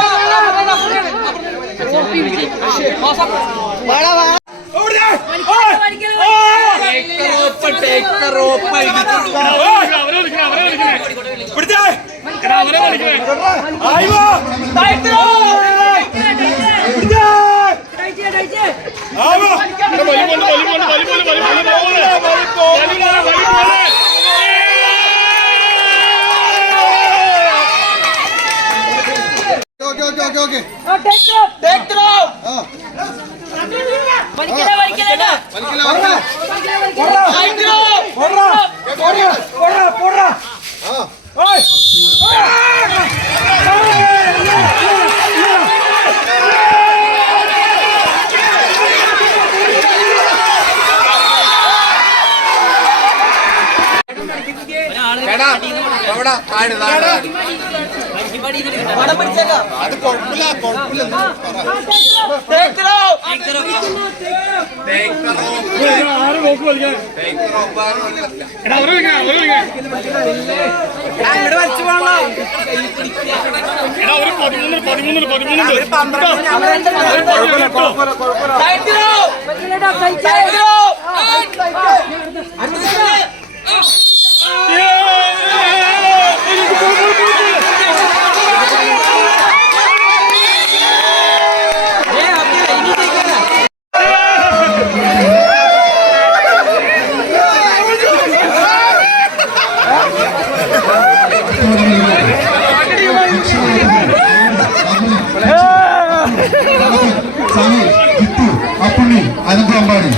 അനന്തു അമ്പാടി,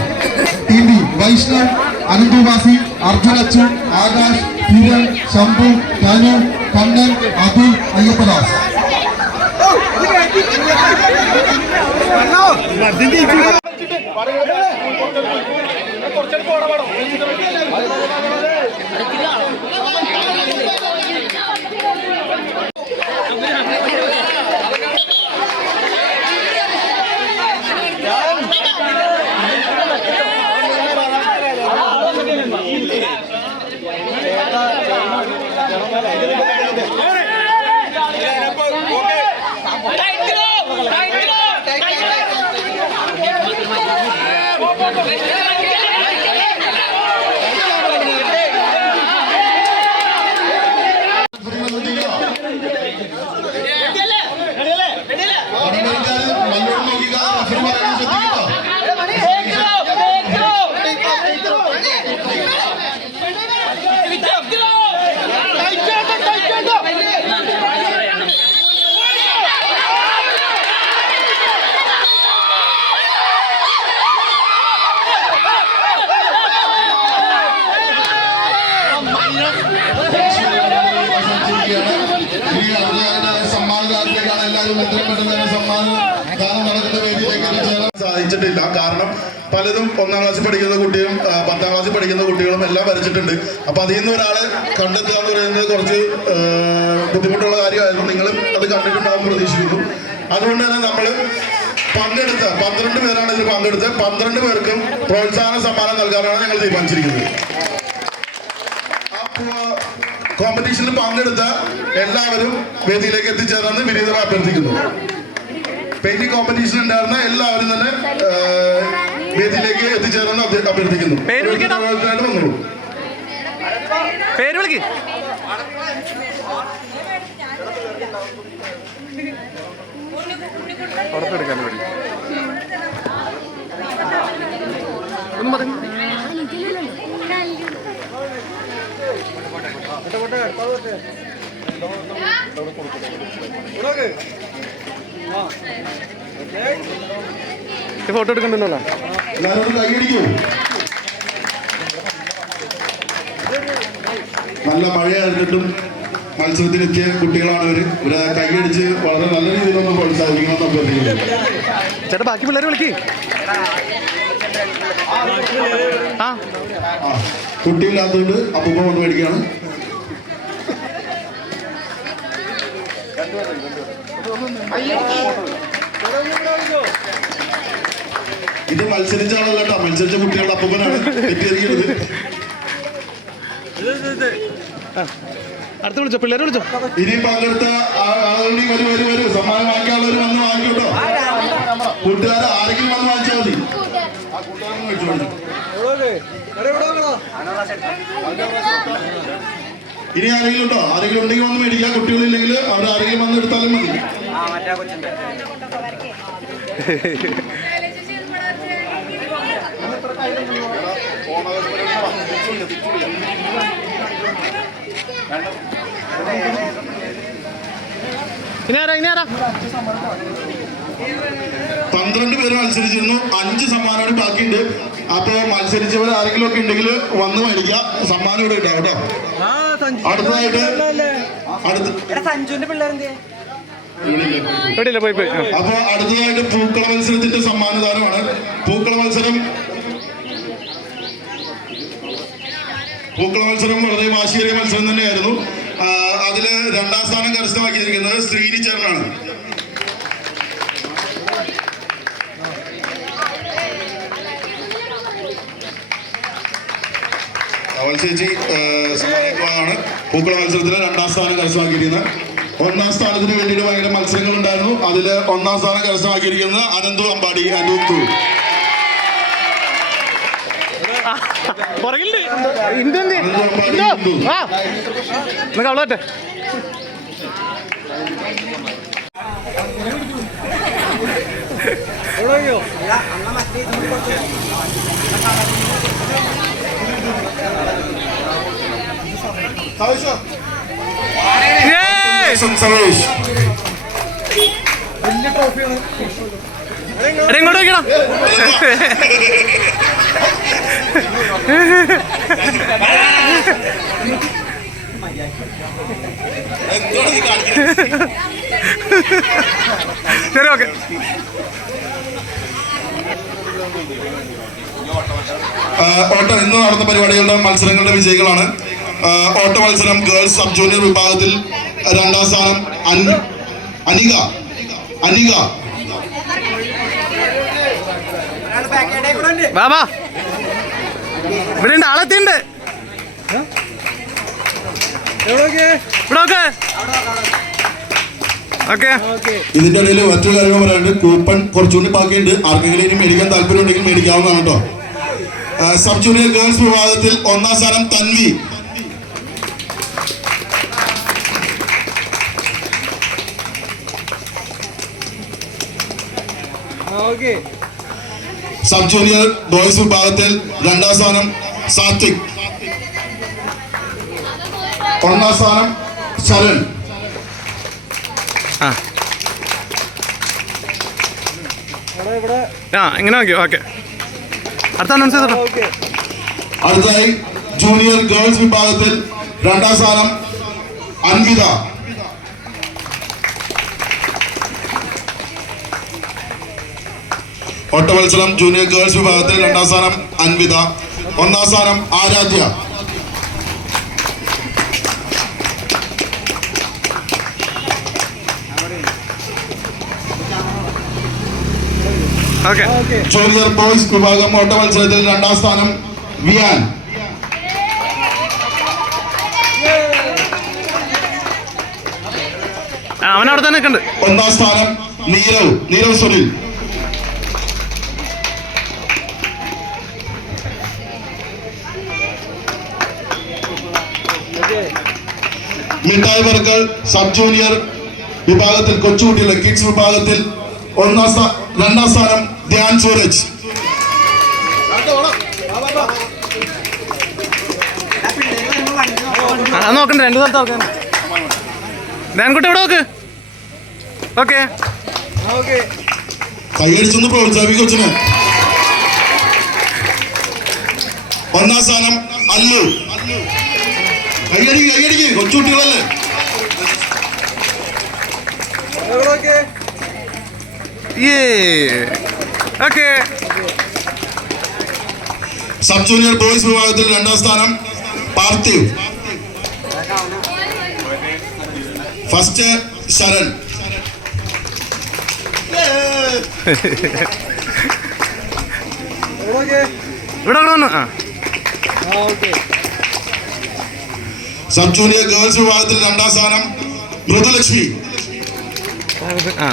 ടി വൈഷ്ണവ്, അനന്തുവാസി, അർജുൻ അച്ചു, ആകാശ്, കിരൺ, ശംഭു, ധനു, കണ്ണൻ, അതുൽ, അയ്യപ്പദാസ്. എല്ലാവരും എത്രയും പെട്ടെന്ന് തന്നെ സമ്മാനം ദാനം നടക്കുന്ന വേദിയിലേക്ക് എത്തിച്ചേരാൻ സാധിച്ചിട്ടില്ല. കാരണം പലതും 1-ാം ക്ലാസ്സിൽ പഠിക്കുന്ന കുട്ടിയും 10-ാം ക്ലാസ്സിൽ പഠിക്കുന്ന കുട്ടികളും എല്ലാം വരച്ചിട്ടുണ്ട്. അപ്പൊ അതിൽ നിന്ന് ഒരാളെ കണ്ടെത്തുക എന്ന് പറയുന്നത് കുറച്ച് ബുദ്ധിമുട്ടുള്ള കാര്യമായിരുന്നു. നിങ്ങളും അത് കണ്ടിട്ടുണ്ടാവും പ്രതീക്ഷിക്കുന്നു. അതുകൊണ്ട് തന്നെ നമ്മൾ പങ്കെടുത്ത 12 പേരാണ് ഇതിൽ പങ്കെടുത്ത് 12 പേർക്കും പ്രോത്സാഹന സമ്മാനം നൽകാനാണ് ഞങ്ങൾ തീരുമാനിച്ചിരിക്കുന്നത്. കോമ്പറ്റീഷനിൽ പങ്കെടുത്ത എല്ലാവരും വേദിയിലേക്ക് എത്തിച്ചേർന്ന് വിനീതമായി അഭ്യർത്ഥിക്കുന്നു. പെയിന്റിംഗ് കോമ്പറ്റീഷൻ ഉണ്ടായിരുന്ന എല്ലാവരും തന്നെ വേദിയിലേക്ക് എത്തിച്ചേർന്ന് അഭ്യർത്ഥിക്കുന്നു. വന്നോളൂ. പേര് വിളിക്ക്. ഉറപ്പെടുക്കാൻ വേണ്ടി ഒന്നും പറഞ്ഞു. ഫോട്ടോ എടുക്കണ്ടല്ലോ. എല്ലാവരും കൈയടിക്കൂ. നല്ല മഴയായിരുന്നിട്ടും മത്സരത്തിനെത്തിയ കുട്ടികളാണ് ഇവരെ കൈയടിച്ച് വളരെ നല്ല രീതിയിലൊന്ന് പ്രോത്സാഹിപ്പിക്കണമെന്ന് അഭ്യർത്ഥിക്കുന്നു. ചേട്ടാ ബാക്കി പിള്ളേരെ വിളിക്ക്. കുട്ടിയില്ലാത്തതുകൊണ്ട് അപ്പൂപ്പ കൊണ്ട് മേടിക്കുകയാണ്. ഇത് മത്സരിച്ച ആളല്ല കേട്ടോ, മത്സരിച്ച കുട്ടികളുടെ അപ്പൂപ്പനാണ് തെറ്റിദ്ധരിക്കുന്നത്. അടുത്ത് വിളിച്ചോ, പിള്ളേരെ വിളിച്ചോ. ഇനിയും പങ്കെടുത്ത ആളുകൾ വരൂ. സമ്മാനം വാങ്ങിക്കാനുള്ളവർ വന്ന് വാങ്ങിക്കോട്ടോ. കൂട്ടുകാരെ ആരെങ്കിലും വന്ന് വാങ്ങിച്ചാൽ മതി. ആ കൂട്ടുകാരൊന്നും മേടിച്ചു മതി. ഇനി ആരെങ്കിലും ഉണ്ടോ? ആരെങ്കിലും ഉണ്ടെങ്കിൽ വന്ന് മേടിക്കുക. കുട്ടികളില്ലെങ്കിൽ അവിടെ ആരെങ്കിലും വന്ന് എടുത്താലും മതി. ഇനി ആരാ 12 പേര് മത്സരിച്ചിരുന്നു. 5 സമ്മാനം ബാക്കിയുണ്ട്. അപ്പൊ മത്സരിച്ചവർ ആരെങ്കിലും ഒക്കെ ഉണ്ടെങ്കിൽ വന്ന് മേടിക്കുക. സമ്മാനം ഇവിടെ ഉണ്ടാവും കേട്ടോ. അടുത്തതായിട്ട് അപ്പൊ അടുത്തതായിട്ട് പൂക്കള മത്സരത്തിന്റെ സമ്മാനദാനമാണ്. പൂക്കള മത്സരം വളരെ വാശിയേറിയ മത്സരം തന്നെയായിരുന്നു. അതില് 2ാം സ്ഥാനം കരസ്ഥമാക്കിയിരിക്കുന്നത് ശ്രീനി ചേർന്നാണ്. അവൾ ചേച്ചി സമ്മാനിക്കുന്നതാണ്. പൂക്കള മത്സരത്തിൽ 2ാം സ്ഥാനം കരസ്ഥമാക്കിയിരിക്കുന്നത്. 1ാം സ്ഥാനത്തിന് വേണ്ടിയിട്ട് ഭയങ്കര മത്സരങ്ങൾ ഉണ്ടായിരുന്നു. അതിൽ 1ാം സ്ഥാനം കരസ്ഥമാക്കിയിരിക്കുന്നത് അനന്തു അമ്പാടി. അനന്തു അവളട്ടെ. എങ്ങോട്ട് വയ്ക്കണം? ശരി, ഓക്കെ. ഓട്ടം ഇന്ന് നടന്ന പരിപാടികളുടെ മത്സരങ്ങളുടെ വിജയികളാണ്. ഓട്ട മത്സരം ഗേൾസ് സബ് ജൂനിയർ വിഭാഗത്തിൽ 2ാം സ്ഥാനം അനിക. ബാബാ ഇവിടെ ഉണ്ട്, ആളെത്തിണ്ട്. ഇതിന്റെ ഇടയിൽ മറ്റൊരു കാര്യം പറയാനുണ്ട്. കൂപ്പൺ കുറച്ചുകൂടി ബാക്കിയുണ്ട്. ആർക്കെങ്കിലും ഇനി മേടിക്കാൻ താല്പര്യം ഉണ്ടെങ്കിൽ മേടിക്കാവുന്നതാണ് കേട്ടോ. സബ് ജൂനിയർ ഗേൾസ് വിഭാഗത്തിൽ 1ാം സ്ഥാനം തൻവി. സബ് ജൂനിയർ ബോയ്സ് വിഭാഗത്തിൽ 2ാം സ്ഥാനം സാത്വിക്. 1ാം സ്ഥാനം ശരൺ. ഇങ്ങനെ നോക്കിയോ? ഓക്കെ. അടുത്ത അനൗൺസ് ചെയ്തോ. അടുത്തതായി ജൂനിയർ ഗേൾസ് വിഭാഗത്തിൽ 2ാം സ്ഥാനം അൻവിത. ഓട്ടമത്സരം ജൂനിയർ ഗേൾസ് വിഭാഗത്തിൽ 2ാം സ്ഥാനം അൻവിത, 1ാം സ്ഥാനം ആരാധ്യ. ഓക്കെ. ജൂനിയർ ബോയ്സ് വിഭാഗം ഓട്ടമത്സരത്തിൽ 2ാം സ്ഥാനം വിയാൻ, അവനവിടെ തന്നെ നിൽക്കുന്നുണ്ട്. 1ാം സ്ഥാനം നീരവ് സുനിൽ. മിഠായി വർക്കൽ സബ് ജൂനിയർ വിഭാഗത്തിൽ കൊച്ചുകുട്ടികളെ കിഡ്സ് വിഭാഗത്തിൽ 2ാം സ്ഥാനം ധ്യാൻ സൂരജ്. നോക്കണ്ട, 2 സ്ഥലത്ത് നോക്കാൻ. ധ്യാൻകുട്ടി ഇവിടെ നോക്ക്. ഓക്കെ. കൈയടിച്ചൊന്ന് പ്രോത്സാഹിപ്പിക്കും കൊച്ചിന്. 1ാം സ്ഥാനം അല്ലു. കൈയടിക്ക് കൊച്ചുകുട്ടികളല്ലേ. ഓക്കെ. സബ് ജൂനിയർ ബോയ്സ് വിഭാഗത്തിൽ 2ാം സ്ഥാനം പാർത്ഥിവ്. ഫസ്റ്റ് ശരൺ. ഇവിടെ വന്നു. സബ് ജൂനിയർ ഗേൾസ് വിഭാഗത്തിൽ 2ാം സ്ഥാനം മൃദുലക്ഷ്മി. ആ,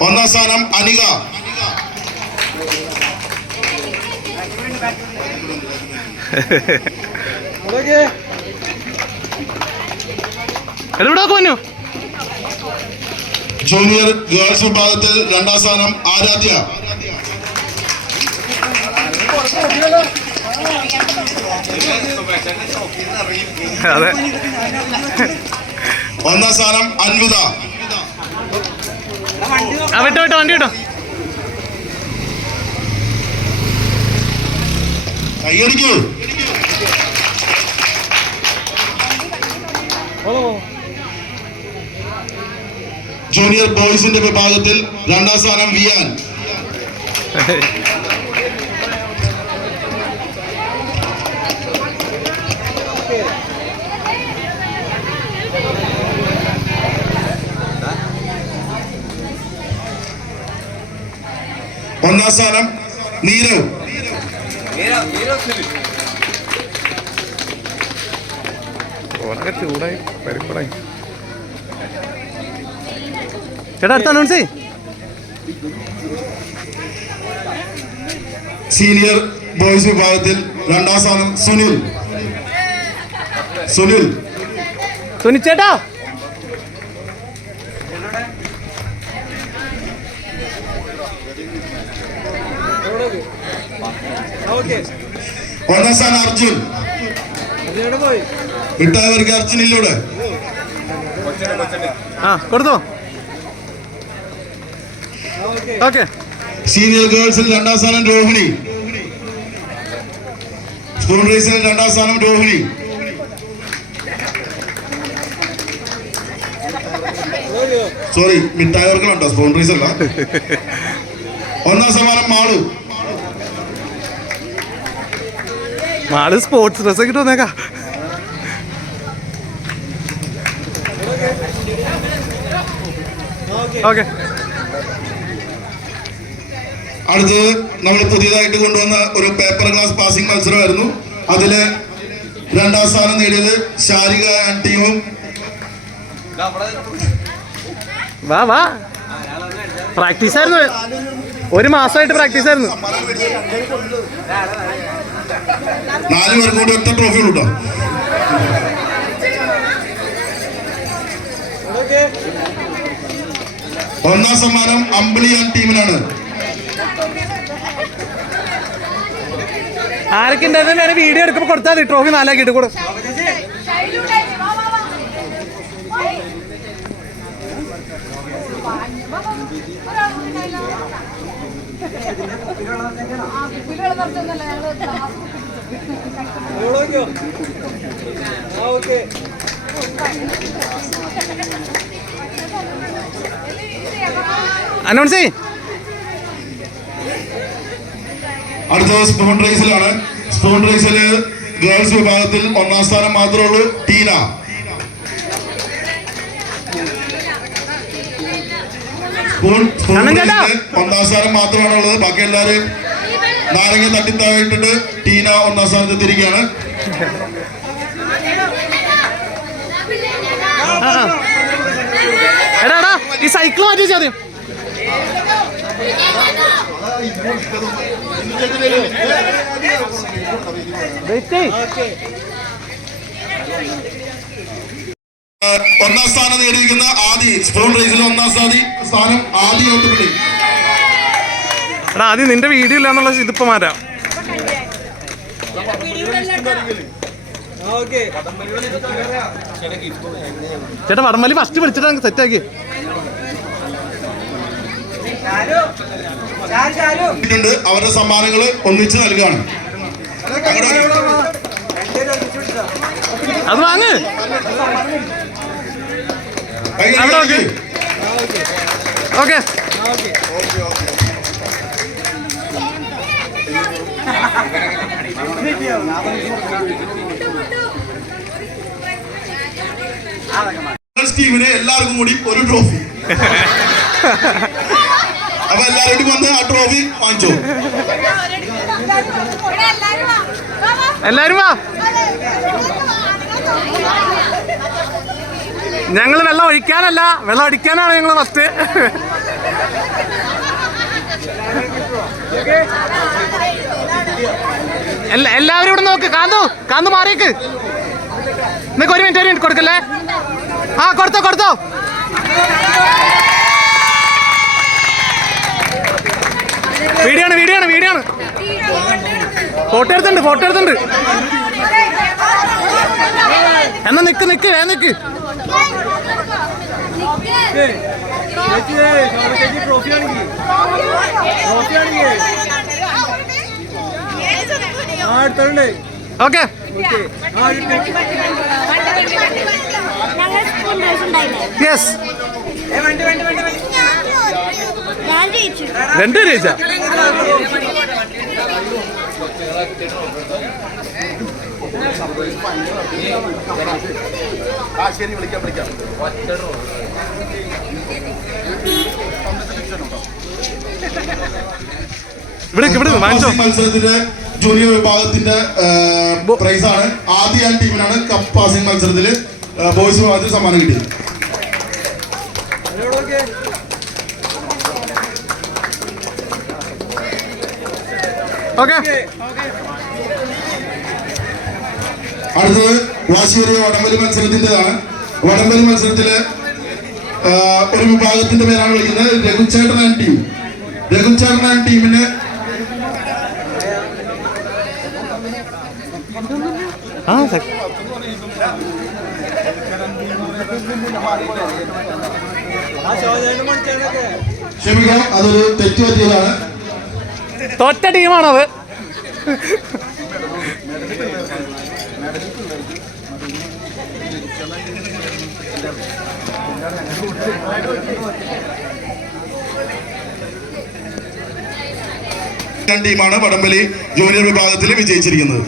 1ാം സ്ഥാനം അനിക. ഇവിടെ പോന്നു. ജൂനിയർ ഗേൾസ് വിഭാഗത്തിൽ 2ാം സ്ഥാനം ആരാധ്യ. അതെ. 1ാം സ്ഥാനം അൻവിത. വിട്ടോ വണ്ടി വിട്ടോ. കൈയടിക്കൂ. ജൂനിയർ ബോയ്സിന്റെ വിഭാഗത്തിൽ 2ാം സ്ഥാനം വിയാൻ. ഒന്നാം സ്ഥാനം നീരവ്. ചൂടായി പരിപ്പടായി. ചേട്ടാ അടുത്ത അനൗൺസ്. സീനിയർ ബോയ്സ് വിഭാഗത്തിൽ 2ാം സ്ഥാനം സുനിൽ. സുനിച്ചേട്ടാ. ഒന്നാം സ്ഥാനം അർജുൻ. ഇട്ടവർക്ക് അർജുനിലൂടെ കൊടുത്തോ. ഓക്കെ. സീനിയർ ഗേൾസിൽ 2ാം സ്ഥാനം രോഹിണി. സ്കൂൾ റേസിൽ 2ാം സ്ഥാനം രോഹിണി. സോറി, മിഠായി വർക്കലുണ്ടോ? സ്പൂൺ റേസ് അല്ല. 1ാം സമ്മാനം മാളു. സ്പോർട്സ് ഡ്രസ് ഒക്കെ വന്നേക്കാ. ഓക്കെ. അടുത്തത് നമ്മൾ പുതിയതായിട്ട് കൊണ്ടുവന്ന ഒരു പേപ്പർ ഗ്ലാസ് പാസിംഗ് മത്സരമായിരുന്നു. അതില് 2ാം സ്ഥാനം നേടിയത് ശാരിക ആൻഡ് ടീമും. വാ പ്രാക്ടീസ് ആയിരുന്നു. 1 മാസമായിട്ട് പ്രാക്ടീസ് ആയിരുന്നു. 4 പേർക്ക് കൂടി ഒറ്റ ട്രോഫികൾ ഉണ്ടോ? ഒന്നാം സമ്മാനം അമ്പിളിയാൻ ടീമിനാണ്. ആരൊക്കെ ഉണ്ടായിരുന്നു വീഡിയോ എടുക്കുമ്പോൾ കൊടുത്താൽ മതി. ട്രോഫി 4 ആക്കിയിട്ട് കൊടുക്കും. അനൗൺസ് ചെയ്. അടുത്ത സ്പൂൺ റേസിലാണ്. സ്പൂൺ റേസിൽ ഗേൾസ് വിഭാഗത്തിൽ 1ാം സ്ഥാനം മാത്രമേ ഉള്ളൂ ടീന. സ്പൂൺ റേസിൽ 1ാം സ്ഥാനം മാത്രമാണ് ഉള്ളത്. ബാക്കി എല്ലാവരും നാരങ്ങ തട്ടിത്തായിട്ടിട്ട് ടീന 1ാം സ്ഥാനത്ത് എത്തിയിരിക്കുകയാണ്. എടാ ഈ സൈക്കിൾ മാറ്റി വെച്ചാൽ മതി. ഒന്നാം സ്ഥാനം നേടിയിരിക്കുന്ന ആദി, സ്പൂൺ റേസിൽ 1ാം സ്ഥാനം ആദി ഒത്തുപിടി. എടാ ആദ്യം നിന്റെ വീഡിയോ ഇല്ല എന്നുള്ള ഇതിപ്പോ മാറ്റാം. ചേട്ടാ വടംവലി ഫസ്റ്റ് പിടിച്ചിട്ട് സെറ്റാക്കി. അവരുടെ സമ്മാനങ്ങൾ ഒന്നിച്ച് നൽകുകയാണ്. അത് വാങ്ങ്. ഓക്കെ ടീമിന് എല്ലാവർക്കും കൂടി ഒരു ട്രോഫി. അപ്പൊ എല്ലാവരും വന്ന് ആ ട്രോഫി വാങ്ങിച്ചോ. എല്ലാരും വാ. ഞങ്ങള് വെള്ളം ഒഴിക്കാനല്ല, വെള്ളം അടിക്കാനാണ് ഞങ്ങള് ഫസ്റ്റ്. എല്ലാവരും ഇവിടെ നോക്ക്. കാന്തു മാറിയേക്ക്. നിനക്ക് ഒരു മിനിറ്റ് കൊടുക്കല്ലേ. ആ കൊടുത്തോ. വീഡിയോ ആണ്. ഫോട്ടോ എടുത്തുണ്ട്. എന്നാ നിക്ക്. Okay yes. 2 ജയിച്ച. ഇവിടെ വാങ്ങിച്ചോ. മത്സരത്തിന്റെ ജൂനിയർ വിഭാഗത്തിന്റെ പ്രൈസാണ്. ആദ്യ ടീമിനാണ് കപ്പ് പാസിംഗ് മത്സരത്തിൽ ബോയ്സ് വിഭാഗത്തിൽ സമ്മാനം കിട്ടിയത്. ഓക്കെ അടുത്തത് വാശിയേറിയ വടംവലി മത്സരത്തിൻ്റെതാണ്. വടംവലി മത്സരത്തില് ഒരു വിഭാഗത്തിന്റെ പേരാണ് വിളിക്കുന്നത് രഘുചേട്ടൻ ആൻഡ് ടീം. രഘുചേട്ടൻ ആൻഡ് ടീമിന് ക്ഷമിക്കണം, അതൊരു തെറ്റ് പറ്റിയതാണ്. തോറ്റ ടീമാണത്. ടീമാണ് വടംവലി ജൂനിയർ വിഭാഗത്തിൽ വിജയിച്ചിരിക്കുന്നത്.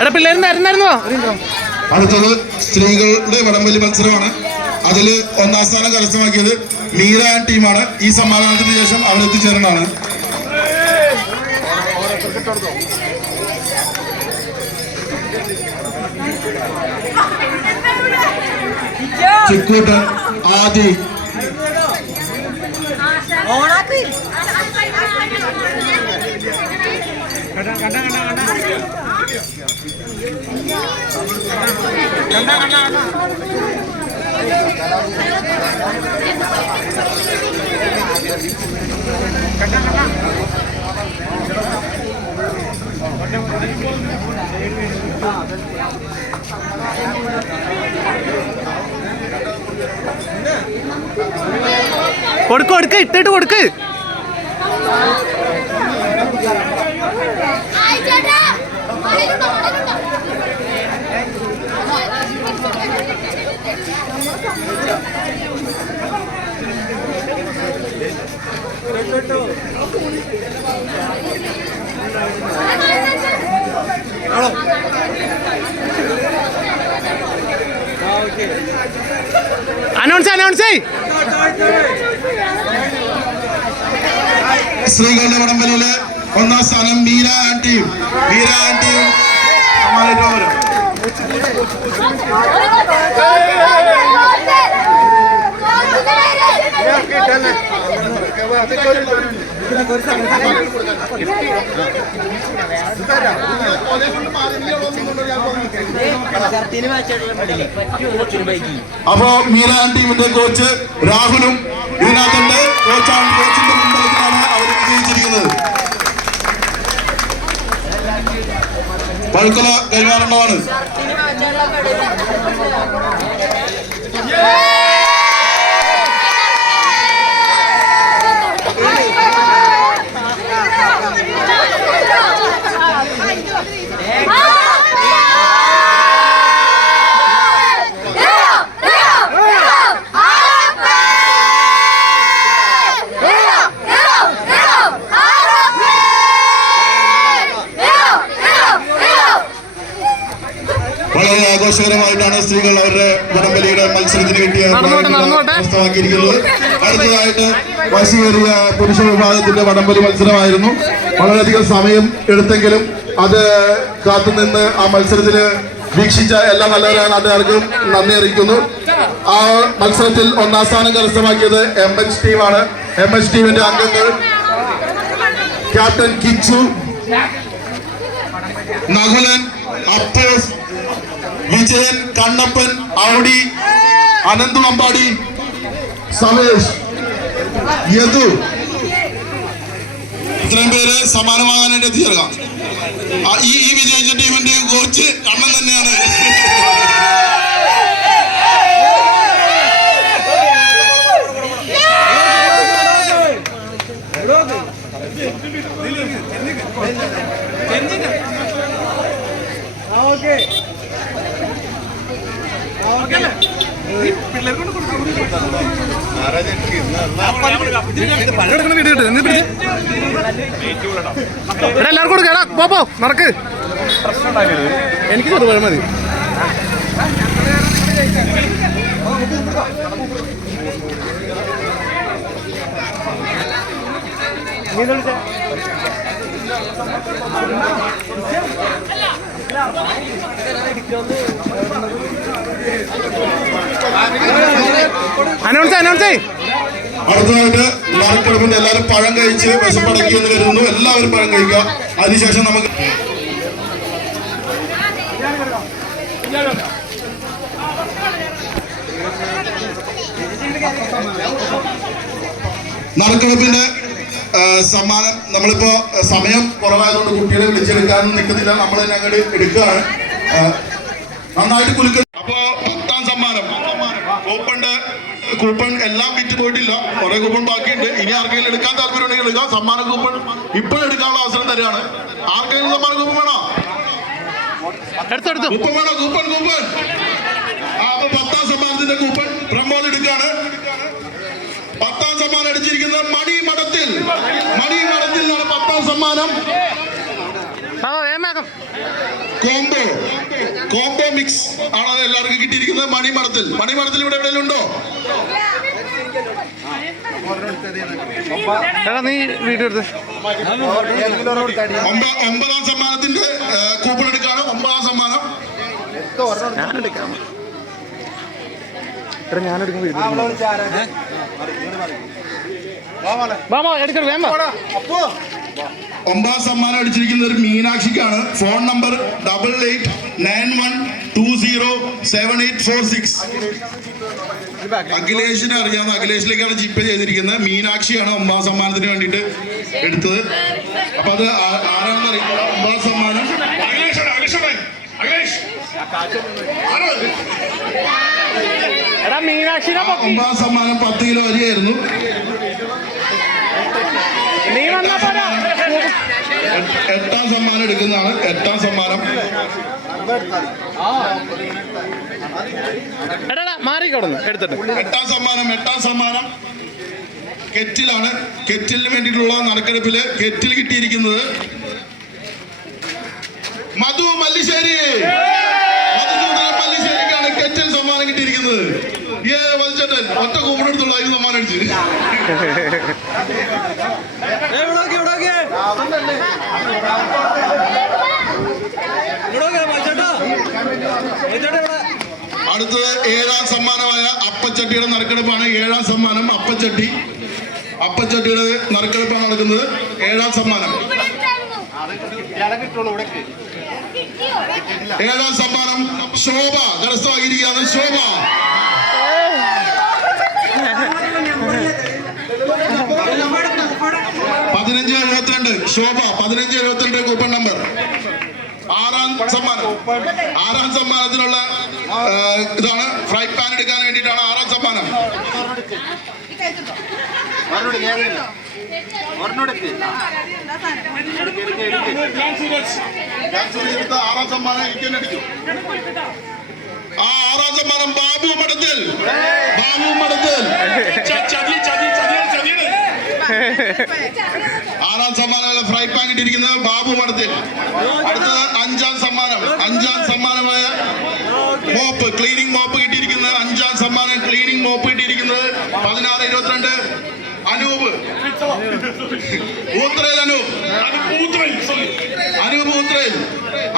എടാ പിള്ളേരുന്നായിരുന്നോ? അടുത്തത് സ്ത്രീകളുടെ വടംവലി മത്സരമാണ്. അതിൽ 1ാം സ്ഥാനം കരസ്ഥമാക്കിയത് മീര ടീമാണ്. ഈ സമ്മാനത്തിന് ശേഷം അവരെത്തിച്ചേർന്നതാണ്. ചിക്കൂട്ടൻ, ആദി, കൊടുക്ക് ഇട്ടിട്ട് കൊടുക്ക്. അനൗൺസ് സ്ത്രീകളുടെ വടംവലിയില് ഒന്നാം സ്ഥാനം മീര ആൻഡ് ടീം. അപ്പോ മീര ആൻഡ് ടീമിന്റെ കോച്ച് രാഹുലും ഇതിനകത്തുണ്ട്. കോച്ചിന്റെ മുമ്പിലാണ് അവർ വിജയിച്ചിരിക്കുന്നത്. പഴുക്കല കൈമാറേണ്ടതാണ്. വളരെ ആഘോഷകരമായിട്ടാണ് സ്ത്രീകൾ അവരുടെ വടംവലിയുടെ മത്സരത്തിന് വേണ്ടി വ്യക്തമാക്കിയിരിക്കുന്നത്. അടുത്തതായിട്ട് വാശിയേറിയ പുരുഷ വിഭാഗത്തിന്റെ വടംവലി മത്സരമായിരുന്നു. വളരെയധികം സമയം എടുത്തെങ്കിലും അത് കാത്തുനിന്ന് ആ മത്സരത്തിന് വീക്ഷിച്ച എല്ലാ നല്ലവരായ നാട്ടുകാർക്കും നന്ദി അറിയിക്കുന്നു. ആ മത്സരത്തിൽ ഒന്നാം സ്ഥാനം കരസ്ഥമാക്കിയത് MH ടീമാണ്. MH ടീമിന്റെ അംഗങ്ങൾ ക്യാപ്റ്റൻ കിച്ചു, നകുലൻ, അപ്പോസ്, വിജയൻ, കണ്ണപ്പൻ, ഔഡി, അനന്തു അമ്പാടി, സമേഷ്, യദു, ഇത്രയും പേര് സമ്മാനമാകാനായിട്ട് എത്തിച്ചേർക്കാം. ഈ വിജയിച്ച ടീമിന്റെ കോച്ച് കണ്ണൻ തന്നെയാണ്. എല്ലാവർക്കും കൊടുക്കാം. പോ നടക്ക്. എനിക്ക് ചെറുപഴം മതി. അനൗൺസ് അടുത്തതായിട്ട് നറുക്കെടുപ്പിന്റെ എല്ലാവരും പഴം കഴിച്ച് വിശപ്പടക്കി എന്ന് കരുതുന്നു. എല്ലാവരും പഴം കഴിക്കുക. അതിനുശേഷം നമുക്ക് നറുക്കെടുപ്പിന്റെ സമ്മാനം നമ്മളിപ്പോ സമയം കുറവായതുകൊണ്ട് കുട്ടികളെ വിളിച്ചെടുക്കാനൊന്നും നിൽക്കുന്നില്ല. നമ്മൾ തന്നെ അങ്ങോട്ട് എടുക്കുകയാണ്. നന്നായിട്ട് കുലുക്കുക. അപ്പോ 10ാം സമ്മാനം കൂപ്പൺ എല്ലാം വിറ്റ് പോയിട്ടില്ല. കുറെ കൂപ്പൺ ബാക്കിയുണ്ട്. ഇനി ആർക്കെങ്കിലും എടുക്കാൻ താല്പര്യം ഉണ്ടെങ്കിൽ എടുക്കാം. സമ്മാന കൂപ്പൺ ഇപ്പോഴും എടുക്കാനുള്ള അവസരം തരികയാണ്. ആർക്കെങ്കിലും സമ്മാന കൂപ്പൺ വേണോ? കൂപ്പൺ വേണോ? കൂപ്പൺ. അപ്പൊ 10ാം സമ്മാനത്തിന്റെ കൂപ്പൺ പ്രമോദ് എടുക്കാണ്. 10ാം സമ്മാനം അടിച്ചിരിക്കുന്നത് മണിമഠത്തിൽ നിന്നാണ് 10ാം സമ്മാനം. കോംബോ മിക്സ് ആണ് അത് എല്ലാവർക്കും കിട്ടിയിരിക്കുന്നത്. മണിമഠത്തിൽ ഇവിടെ എവിടെയെങ്കിലും ഉണ്ടോ? നീ വീഡിയോ എടുത്ത് 9ാം സമ്മാനത്തിന്റെ കൂപ്പൺ എടുക്കാണ്. 9ാം സമ്മാനം ഞാനെടുക്കും. 9ാം സമ്മാനം അടിച്ചിരിക്കുന്നത് ഒരു മീനാക്ഷിക്കാണ്. Phone number 8891 207846. അഖിലേഷിനെ അറിയാവുന്ന അഖിലേഷിലേക്കാണ് ജിപേ ചെയ്തിരിക്കുന്നത്. മീനാക്ഷിയാണ് 9ാം സമ്മാനത്തിന് വേണ്ടിയിട്ട് എടുത്തത്. അപ്പൊ അത് ആരാണെന്ന് അറിയില്ല. 9ാം സമ്മാനം എടാ മീനാക്ഷിനെ 9ാം സമ്മാനം 10 കിലോ അരിയായിരുന്നു. നീ വന്നാ പോരാ. 8ാം സമ്മാനം എടുക്കുന്നതാണ്. 8ാം സമ്മാനം എടാ മാറിക്കൊടുന്നു എടുത്തിട്ട്. 8ാം സമ്മാനം കെറ്റിലാണ്. കെറ്റിലിന് വേണ്ടിയിട്ടുള്ള നറുക്കെടുപ്പില് കെറ്റിൽ കിട്ടിയിരിക്കുന്നത് മധു മല്ലിശ്ശേരി. മധുസൂദനൻ മല്ലിശ്ശേരിക്കാണ് കെറ്റിൽ സമ്മാനം കിട്ടിയിരിക്കുന്നത്. മധുചേട്ടൻ ഒറ്റ കൂടെടുത്തുള്ള സമ്മാനം അടിച്ച്. അടുത്തത് 7ാം സമ്മാനമായ അപ്പച്ചട്ടിയുടെ നറുക്കെടുപ്പാണ്. 7ാം സമ്മാനം അപ്പച്ചട്ടി. അപ്പച്ചട്ടിയുടെ നറുക്കെടുപ്പാണ് നടക്കുന്നത്. 7ാം സമ്മാനം. 7ാം സമ്മാനം ശോഭ കരസ്ഥമാക്കിയിരിക്കുകയാണ്. ശോഭ 1572. ശോഭ 1572 കൂപ്പൺ നമ്പർ. 6ാം സമ്മാനത്തിനുള്ള ഇതാണ്. ഫ്രൈ പാൻ എടുക്കാൻ വേണ്ടിയിട്ടാണ് 6ാം സമ്മാനം. 6ാം സമ്മാനം അടിക്കും. 6ാം സമ്മാനം ബാബു മഠത്തിൽ. 6ാം സമ്മാനം ഫ്രൈ പാൻ കിട്ടിയിരിക്കുന്നത് ബാബു മഠത്തിൽ. അടുത്തത് 5ാം സമ്മാനം. 5ാം സമ്മാനമായ മോപ്പ്, ക്ലീനിങ് മോപ്പ് കിട്ടിയിരിക്കുന്നത്. 5ാം സമ്മാനം ക്ലീനിങ് മോപ്പ് കിട്ടിയിരിക്കുന്നത് 1622 അനൂപ് ഊത്രയിൽ.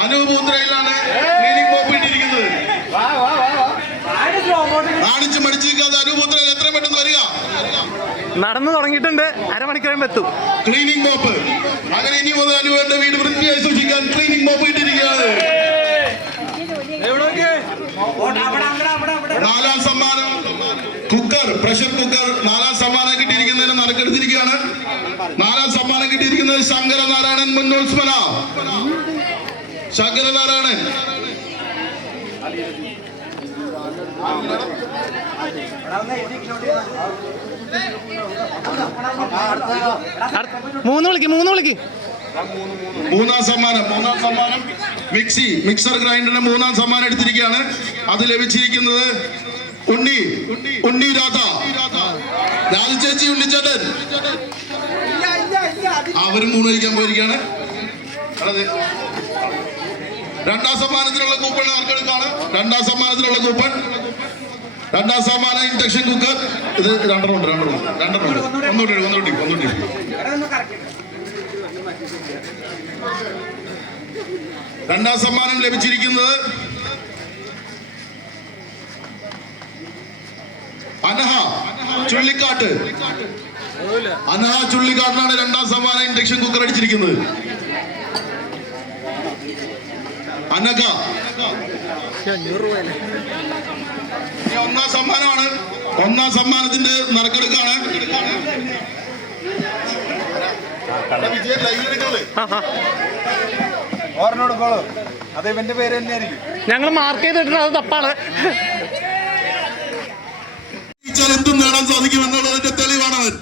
അനൂപ് ഊത്രയിലാണ് ക്ലീനിങ് മോപ്പ് കിട്ടിയിരിക്കുന്നത്. കാണിച്ച് മടിച്ചിരിക്കാതെ അനൂപ് ഊത്രയിൽ എത്രയും പെട്ടെന്ന് വരിക. നടന്നു തുടങ്ങിയിട്ടുണ്ട്. അരമണിക്കൂറും എത്തും. Cleaning mop. അങ്ങനെ ഇനി മുതൽ അനുവേണ്ട വീട് വൃത്തിയായി സൂക്ഷിക്കാൻ ക്ലീനിങ് മോപ്പ് കിട്ടിയിരിക്കുകയാണ്. 4ാം സമ്മാനം കുക്കർ, പ്രഷർ കുക്കർ. 4ാം സമ്മാനം കിട്ടിയിരിക്കുന്നതിന് നറുക്കെടുത്തിരിക്കുകയാണ്. 4ാം സമ്മാനം കിട്ടിയിരിക്കുന്നത് ശങ്കരനാരായണൻ മുന്നോത്സ്മന. ശങ്കരനാരായണൻ. മൂന്ന് വിളിക്ക്. 3ാം സമ്മാനം മിക്സർ ഗ്രൈൻഡറിന് 3ാം സമ്മാനം എടുത്തിരിക്കുകയാണ്. അത് ലഭിച്ചിരിക്കുന്നത് ഉണ്ണി രാജചേച്ചി ഉണ്ണിച്ചേട്ടൻ. അവരും 3 കഴിക്കാൻ പോയിരിക്കുകയാണ്. 2ാം സമ്മാനത്തിനുള്ള കൂപ്പൺ നറുക്കെടുക്കാണ്. 2ാം സമ്മാനത്തിനുള്ള കൂപ്പൺ. 2ാം സമ്മാനം ഇൻഡക്ഷൻ കുക്കർ. ഇത് 2 റൗണ്ട്. ഒന്നുകൂടി. 2ാം സമ്മാനം ലഭിച്ചിരിക്കുന്നത് അനഹ ചുള്ളിക്കാട്ടിലാണ് 2ാം സമ്മാനം ഇൻഡക്ഷൻ കുക്കർ അടിച്ചിരിക്കുന്നത്. അനഘ. 1ാം സമ്മാനമാണ്. 1ാം സമ്മാനത്തിന്റെ നറുക്കെടുക്കാണ്. അത് ഇവന്റെ പേര് തന്നെയായിരിക്കും. ഞങ്ങൾ മാർക്ക് ചെയ്തിട്ടുണ്ട്. അത് തപ്പാണ്. എന്തും നേടാൻ സാധിക്കും എന്നുള്ളതിന്റെ തെളിവാണവൻ.